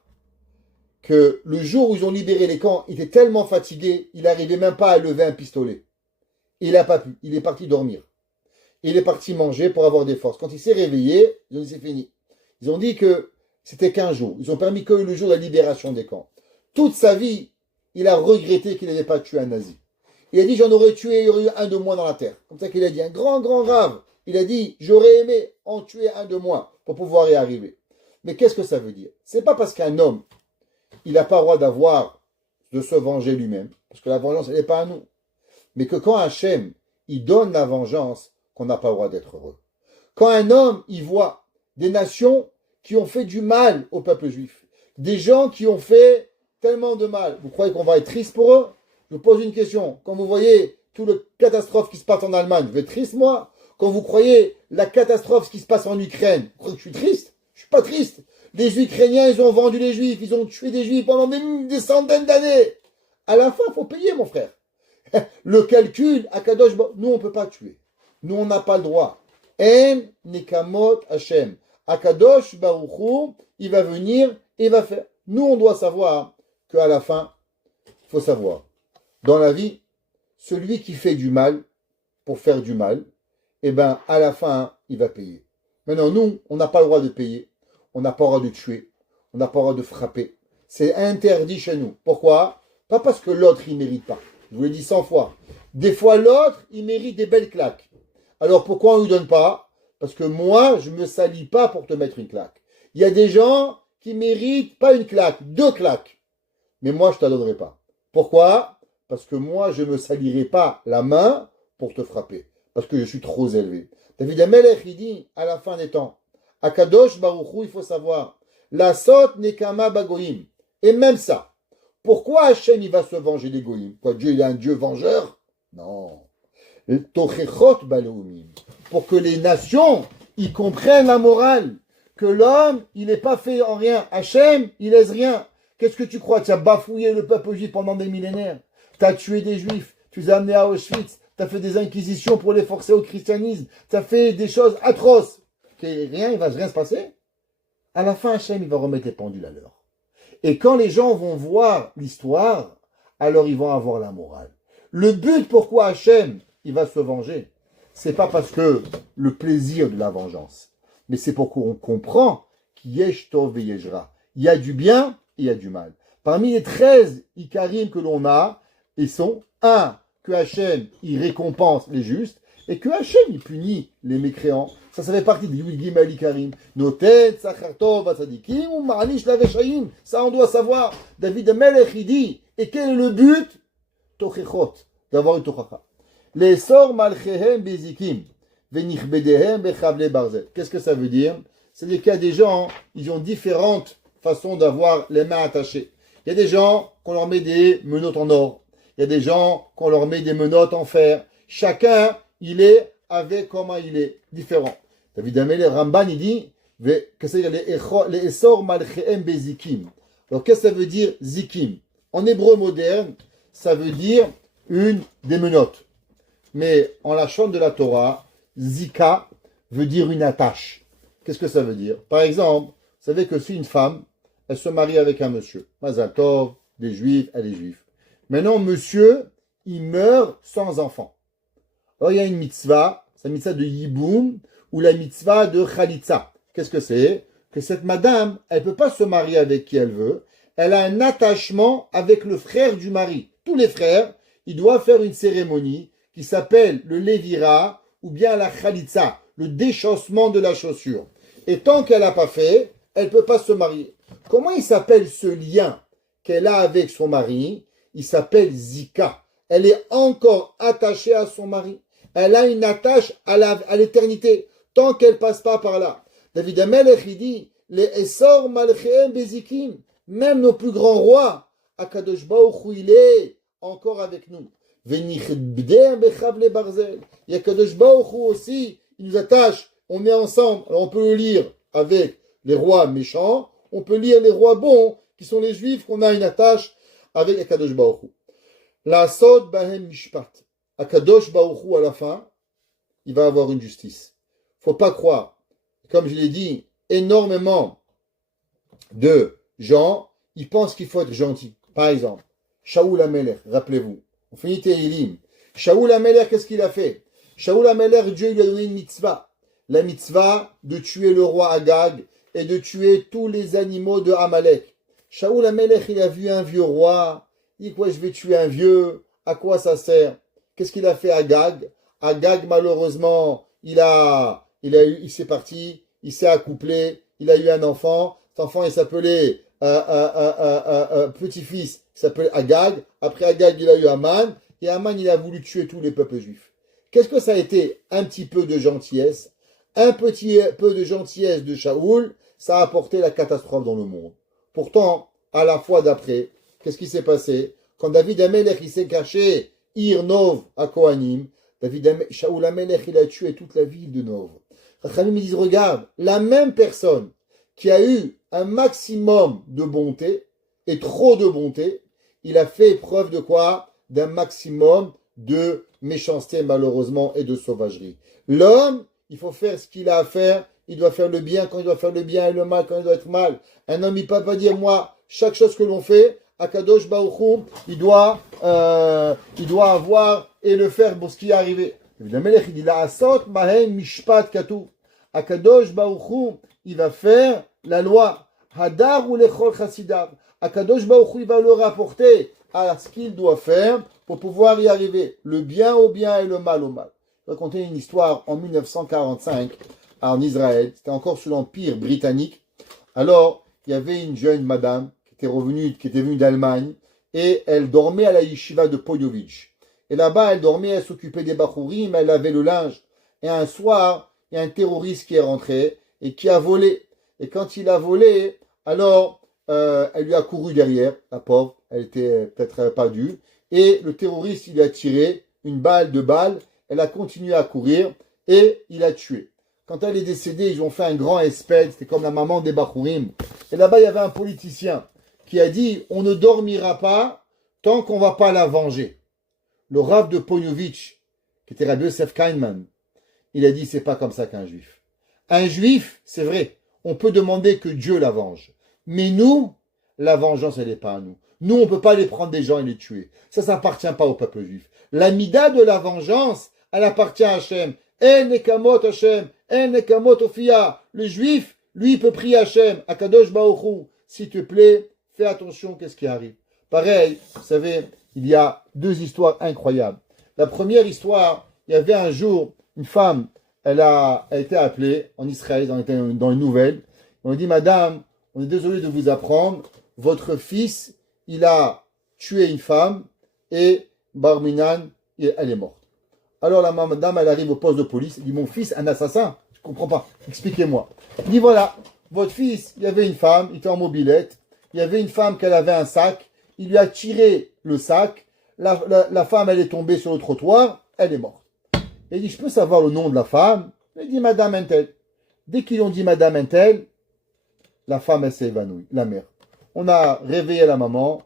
que le jour où ils ont libéré les camps, il était tellement fatigué, il n'arrivait même pas à lever un pistolet. Il n'a pas pu, il est parti dormir. Il est parti manger pour avoir des forces. Quand il s'est réveillé, ils ont dit c'est fini. Ils ont dit que c'était qu'un jour. Ils ont permis que le jour de la libération des camps. Toute sa vie, il a regretté qu'il n'avait pas tué un nazi. Il a dit j'en aurais tué, il y aurait eu un de moins dans la terre. Comme ça qu'il a dit, un grand rave. Il a dit j'aurais aimé en tuer un de moins pour pouvoir y arriver. Mais qu'est-ce que ça veut dire? C'est pas parce qu'un homme, il n'a pas le droit de se venger lui-même, parce que la vengeance, elle n'est pas à nous. Mais que quand Hachem, il donne la vengeance, qu'on n'a pas le droit d'être heureux. Quand un homme, il voit des nations qui ont fait du mal au peuple juif, des gens qui ont fait tellement de mal, vous croyez qu'on va être triste pour eux? Je vous pose une question. Quand vous voyez toute la catastrophe qui se passe en Allemagne, vous êtes triste, moi? Quand vous croyez la catastrophe qui se passe en Ukraine, vous croyez que je suis triste? Je suis pas triste. Les Ukrainiens, ils ont vendu les Juifs, ils ont tué des Juifs pendant des centaines d'années. À la fin, il faut payer, mon frère. Le calcul, Akadosh, nous, on ne peut pas tuer. Nous, on n'a pas le droit. En nekamot Hashem. Akadosh Baruchou, il va venir et il va faire. Nous, on doit savoir qu'à la fin, il faut savoir. Dans la vie, celui qui fait du mal pour faire du mal, eh ben, à la fin, il va payer. Maintenant, nous, on n'a pas le droit de payer. On n'a pas le droit de tuer. On n'a pas le droit de frapper. C'est interdit chez nous. Pourquoi? Pas parce que l'autre, il ne mérite pas. Je vous l'ai dit 100 fois. Des fois, l'autre, il mérite des belles claques. Alors, pourquoi on ne lui donne pas? Parce que moi, je ne me salis pas pour te mettre une claque. Il y a des gens qui méritent pas une claque, 2 claques. Mais moi, je ne te la donnerai pas. Pourquoi? Parce que moi, je ne me salirai pas la main pour te frapper. Parce que je suis trop élevé. David Amelech, il dit, à la fin des temps, Akadosh Baruchou, il faut savoir, la sot nekama bagoïm. Et même ça, pourquoi Hachem, il va se venger des goïm? Quoi, Dieu, il est un Dieu vengeur? Non. Tochechot baleumim. Pour que les nations, ils comprennent la morale. Que l'homme, il n'est pas fait en rien. Hachem, il laisse rien. Qu'est-ce que tu crois? Tu as bafouillé le peuple juif pendant des millénaires. Tu as tué des juifs. Tu les as amenés à Auschwitz. Tu as fait des inquisitions pour les forcer au christianisme. Tu as fait des choses atroces. Rien, il va rien se passer. À la fin, Hachem, il va remettre les pendules à l'heure. Et quand les gens vont voir l'histoire, alors ils vont avoir la morale. Le but pourquoi Hachem, il va se venger, c'est pas parce que le plaisir de la vengeance, mais c'est pour qu'on comprend qu'il y a du bien et il y a du mal. Parmi les 13 Ikarim que l'on a, ils sont que Hachem, il récompense les justes, et que Hachem, il punit les mécréants. Ça fait partie des Yud Gimel Ikarim. Notet, Sachartov, Atzadikim, ou Ma'anish Laveshaim. Ça, on doit savoir. David Amelech, il dit, et quel est le but? Tochechot, d'avoir une tochacha. Les sor malchehem bezikim, venichbedehem bechavle barzet. Qu'est-ce que ça veut dire? C'est-à-dire qu'il y a des gens, ils ont différentes façons d'avoir les mains attachées. Il y a des gens qu'on leur met des menottes en or. Il y a des gens qu'on leur met des menottes en fer. Chacun, il est avec comment il est différent. David Amelech, Ramban, il dit, qu'est-ce que ça veut dire? Les essor malchehem bezikim. Alors, qu'est-ce que ça veut dire zikim? En hébreu moderne, ça veut dire des menottes. Mais en la chaîne de la Torah, zika veut dire une attache. Qu'est-ce que ça veut dire? Par exemple, vous savez que si une femme, elle se marie avec un monsieur, Mazal Tov, des juifs, elle est juive. Maintenant, monsieur, il meurt sans enfant. Alors, il y a une mitzvah, c'est la mitzvah de Yiboum, ou la mitzvah de Khalitza. Qu'est-ce que c'est? Que cette madame, elle ne peut pas se marier avec qui elle veut. Elle a un attachement avec le frère du mari. Tous les frères, ils doivent faire une cérémonie qui s'appelle le Lévira, ou bien la Khalitza, le déchaussement de la chaussure. Et tant qu'elle n'a pas fait, elle ne peut pas se marier. Comment il s'appelle ce lien qu'elle a avec son mari? Il s'appelle Zika. Elle est encore attachée à son mari. Elle a une attache à l'éternité, tant qu'elle ne passe pas par là. David Amelech, il dit, les Essor Malcheem Bezikim, même nos plus grands rois, Akadosh Baruch Hu, il est encore avec nous. Venichbder bechavle barzel. Il y a Akadosh Baruch Hu aussi, il nous attache, on est ensemble. Alors on peut le lire avec les rois méchants, on peut lire les rois bons, qui sont les juifs, qu'on a une attache avec Akadosh Baruch Hu. La sod bahem mishpat. Akadosh Baruch Hu, à la fin, il va avoir une justice. Faut pas croire. Comme je l'ai dit, énormément de gens, ils pensent qu'il faut être gentil. Par exemple, Shaoul HaMelech, rappelez-vous. On finit Tehilim. Shaoul HaMelech, qu'est-ce qu'il a fait? Shaoul HaMelech, Dieu lui a donné une mitzvah. La mitzvah de tuer le roi Agag et de tuer tous les animaux de Amalek. Shaoul HaMelech, il a vu un vieux roi. Il dit quoi, je vais tuer un vieux? À quoi ça sert? Qu'est-ce qu'il a fait Agag? Agag, malheureusement, il s'est parti, il s'est accouplé, il a eu un enfant. Cet enfant, il s'appelait petit-fils, il s'appelait Agag. Après Agag, il a eu Aman. Et Aman, il a voulu tuer tous les peuples juifs. Qu'est-ce que ça a été? Un petit peu de gentillesse. Un petit peu de gentillesse de Shaoul, ça a apporté la catastrophe dans le monde. Pourtant, à la fois d'après, qu'est-ce qui s'est passé? Quand David HaMelech, il s'est caché, Nov à Kohanim, Shaoul HaMelech, il a tué toute la ville de Nov. Rachamim, ils disent, regarde, la même personne qui a eu un maximum de bonté, et trop de bonté, il a fait preuve de quoi? D'un maximum de méchanceté, malheureusement, et de sauvagerie. L'homme, il faut faire ce qu'il a à faire, il doit faire le bien quand il doit faire le bien et le mal quand il doit être mal. Un homme, il ne peut pas dire, moi, chaque chose que l'on fait, Akadosh Baruch Hu, il doit avoir et le faire pour ce qui est arrivé. Le Melech, il dit, la asot mahem mishpat katu. Akadosh Baruch Hu, il va faire la loi. Hadar ou lechol chassidav. Akadosh Baruch Hu, il va le rapporter à ce qu'il doit faire pour pouvoir y arriver. Le bien au bien et le mal au mal. Je vais raconter une histoire en 1945 en Israël. C'était encore sous l'Empire britannique. Alors, il y avait une jeune madame qui était venue d'Allemagne et elle dormait à la yeshiva de Poyovitch. Et là-bas, elle dormait, elle s'occupait des bachourim, elle lavait le linge. Et un soir, il y a un terroriste qui est rentré et qui a volé. Et quand il a volé, alors elle lui a couru derrière, la pauvre, elle était peut-être pas due. Et le terroriste, il lui a tiré une balle, deux balles, elle a continué à courir et il a tué. Quand elle est décédée, ils ont fait un grand espède, c'était comme la maman des bachourim. Et là-bas, il y avait un politicien qui a dit, on ne dormira pas tant qu'on ne va pas la venger. Le Rav de Poyovitch, qui était Rabbi Yosef Kainman, il a dit, c'est pas comme ça qu'un juif. Un juif, c'est vrai, on peut demander que Dieu la venge. Mais nous, la vengeance, elle n'est pas à nous. Nous, on ne peut pas les prendre des gens et les tuer. Ça n'appartient pas au peuple juif. La mida de la vengeance, elle appartient à Hachem. En nekamot Hachem, en nekamot Ophia. Le juif, lui, il peut prier Hachem, Akadosh Baruch Hu, s'il te plaît, fais attention, qu'est-ce qui arrive. Pareil, vous savez, il y a deux histoires incroyables. La première histoire, il y avait un jour, une femme, elle a été appelée en Israël, dans une nouvelle. On dit, madame, on est désolé de vous apprendre, votre fils, il a tué une femme et Barminan, elle est morte. Alors la madame, elle arrive au poste de police, elle dit, mon fils, un assassin? Je ne comprends pas, expliquez-moi. Il dit, voilà, votre fils, il y avait une femme, il était en mobilette, il y avait une femme qui avait un sac, il lui a tiré le sac, la femme, elle est tombée sur le trottoir, elle est morte. Il dit, je peux savoir le nom de la femme? Il dit, madame Intel. Dès qu'ils ont dit madame Intel, la femme, elle s'est évanouie, la mère. On a réveillé la maman.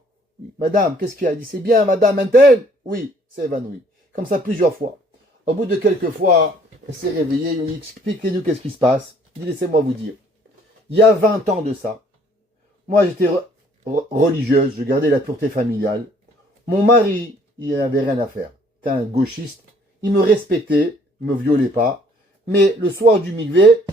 Madame, qu'est-ce qu'il y a? Elle dit, c'est bien madame Intel? Oui, c'est évanoui. Comme ça plusieurs fois. Au bout de quelques fois, elle s'est réveillée. Il dit, expliquez-nous qu'est-ce qui se passe. Il dit, laissez-moi vous dire. Il y a 20 ans de ça, moi j'étais religieuse, je gardais la pureté familiale. Mon mari, il n'avait rien à faire. C'était un gauchiste. Il me respectait, il ne me violait pas. Mais le soir du mikvé.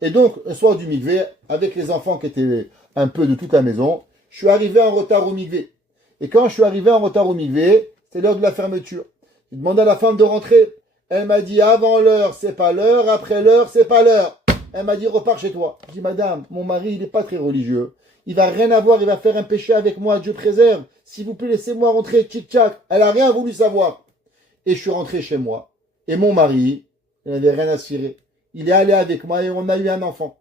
Et donc, le soir du mikvé, avec les enfants qui étaient un peu de toute la maison, je suis arrivé en retard au mikvé. Et quand je suis arrivé en retard au mikvé, c'est l'heure de la fermeture. J'ai demandé à la femme de rentrer. Elle m'a dit, avant l'heure, c'est pas l'heure, après l'heure, c'est pas l'heure. Elle m'a dit, repars chez toi. Je dis, madame, mon mari, il n'est pas très religieux. Il va rien avoir, il va faire un péché avec moi, Dieu préserve. S'il vous plaît, laissez-moi rentrer, tchic-tchac. Elle n'a rien voulu savoir. Et je suis rentré chez moi. Et mon mari, il n'avait rien à cirer. Il est allé avec moi et on a eu un enfant.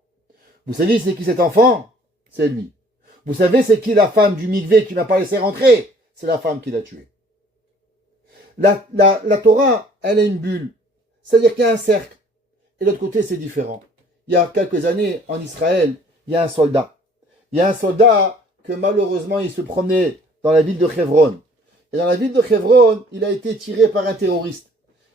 Vous savez, c'est qui cet enfant? C'est lui. Vous savez, c'est qui la femme du mikvé qui n'a pas laissé rentrer? C'est la femme qui l'a tué. La Torah, elle a une bulle. C'est-à-dire qu'il y a un cercle. Et de l'autre côté, c'est différent. Il y a quelques années, en Israël, il y a un soldat. Il y a un soldat que malheureusement, il se promenait dans la ville de Hebron. Et dans la ville de Hebron, il a été tiré par un terroriste.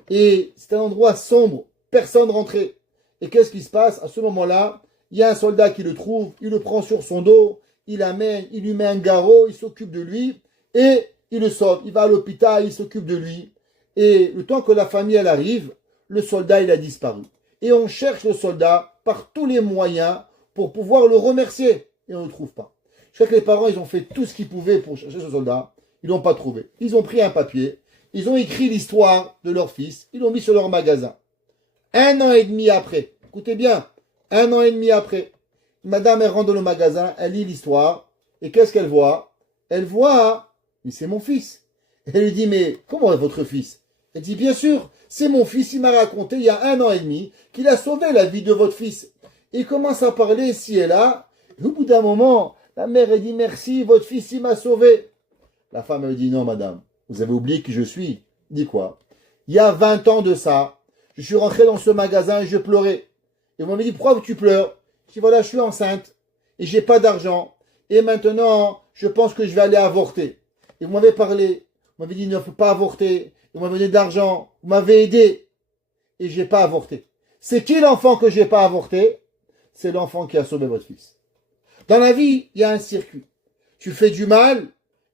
Et c'est un endroit sombre, personne rentrait. Et qu'est-ce qui se passe? À ce moment-là, il y a un soldat qui le trouve, il le prend sur son dos, il l'amène, il lui met un garrot, il s'occupe de lui, et il le sauve. Il va à l'hôpital, il s'occupe de lui. Et le temps que la famille elle arrive, le soldat il a disparu. Et on cherche le soldat par tous les moyens pour pouvoir le remercier. Et on ne le trouve pas. Je crois que les parents, ils ont fait tout ce qu'ils pouvaient pour chercher ce soldat. Ils ne l'ont pas trouvé. Ils ont pris un papier. Ils ont écrit l'histoire de leur fils. Ils l'ont mis sur leur magasin. 1 an et demi après. Écoutez bien. 1 an et demi après. Madame, elle rentre dans le magasin. Elle lit l'histoire. Et qu'est-ce qu'elle voit? Elle voit, mais c'est mon fils. Elle lui dit, mais comment est votre fils? Elle dit, bien sûr, c'est mon fils. Il m'a raconté il y a 1 an et demi qu'il a sauvé la vie de votre fils. Et il commence à parler ici et là. Et au bout d'un moment, la mère, elle dit, merci, votre fils, il m'a sauvé. La femme, elle dit, non, madame, vous avez oublié qui je suis. Il dit quoi? Il y a 20 ans de ça, je suis rentré dans ce magasin et je pleurais. Et vous m'avez dit, pourquoi tu pleures? Je dis, voilà, je suis enceinte et j'ai pas d'argent. Et maintenant, je pense que je vais aller avorter. Et vous m'avez parlé, vous m'avez dit, il ne faut pas avorter. Et vous m'avez donné d'argent, vous m'avez aidé. Et j'ai pas avorté. C'est qui l'enfant que j'ai pas avorté? C'est l'enfant qui a sauvé votre fils. Dans la vie, il y a un circuit. Tu fais du mal,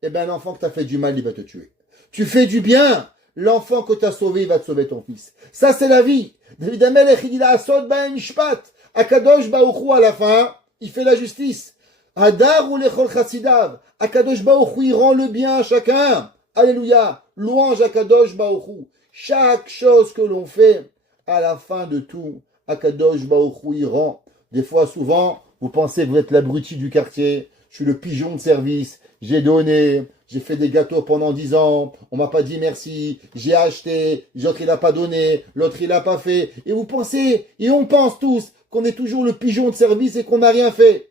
eh bien l'enfant que tu as fait du mal, il va te tuer. Tu fais du bien, l'enfant que tu as sauvé, il va te sauver ton fils. Ça, c'est la vie. David Amelech, il dit la Asod Baen Mishpat. Akadosh Baruch Hu, à la fin, il fait la justice. Hadar ou lechol chassidav. Akadosh Baruch Hu, il rend le bien à chacun. Alléluia. Louange Akadosh Baruch Hu. Chaque chose que l'on fait, à la fin de tout, Akadosh Baruch Hu, il rend. Des fois, souvent, vous pensez que vous êtes l'abruti du quartier. Je suis le pigeon de service. J'ai donné, j'ai fait des gâteaux pendant 10 ans, on m'a pas dit merci, j'ai acheté, l'autre il a pas donné, l'autre il a pas fait. Et vous pensez, et on pense tous, qu'on est toujours le pigeon de service et qu'on n'a rien fait.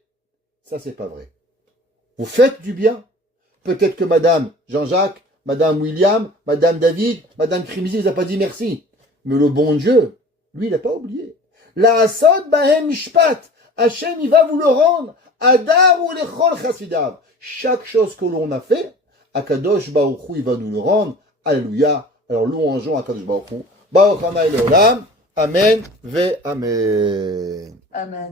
Ça, c'est pas vrai. Vous faites du bien. Peut-être que madame Jean-Jacques, madame William, madame David, madame Crimzy vous a pas dit merci. Mais le bon Dieu, lui, il n'a pas oublié. La Asod Bahem Mishpat. Hachem, il va vous le rendre. Adar ou lechol chassidav. Chaque chose que l'on a fait, Akadosh Baruch Hu, il va nous le rendre. Alléluia. Alors louangeons Akadosh Baruch Hu. Baruch Hanai Leolam. Amen ve Amen. Amen.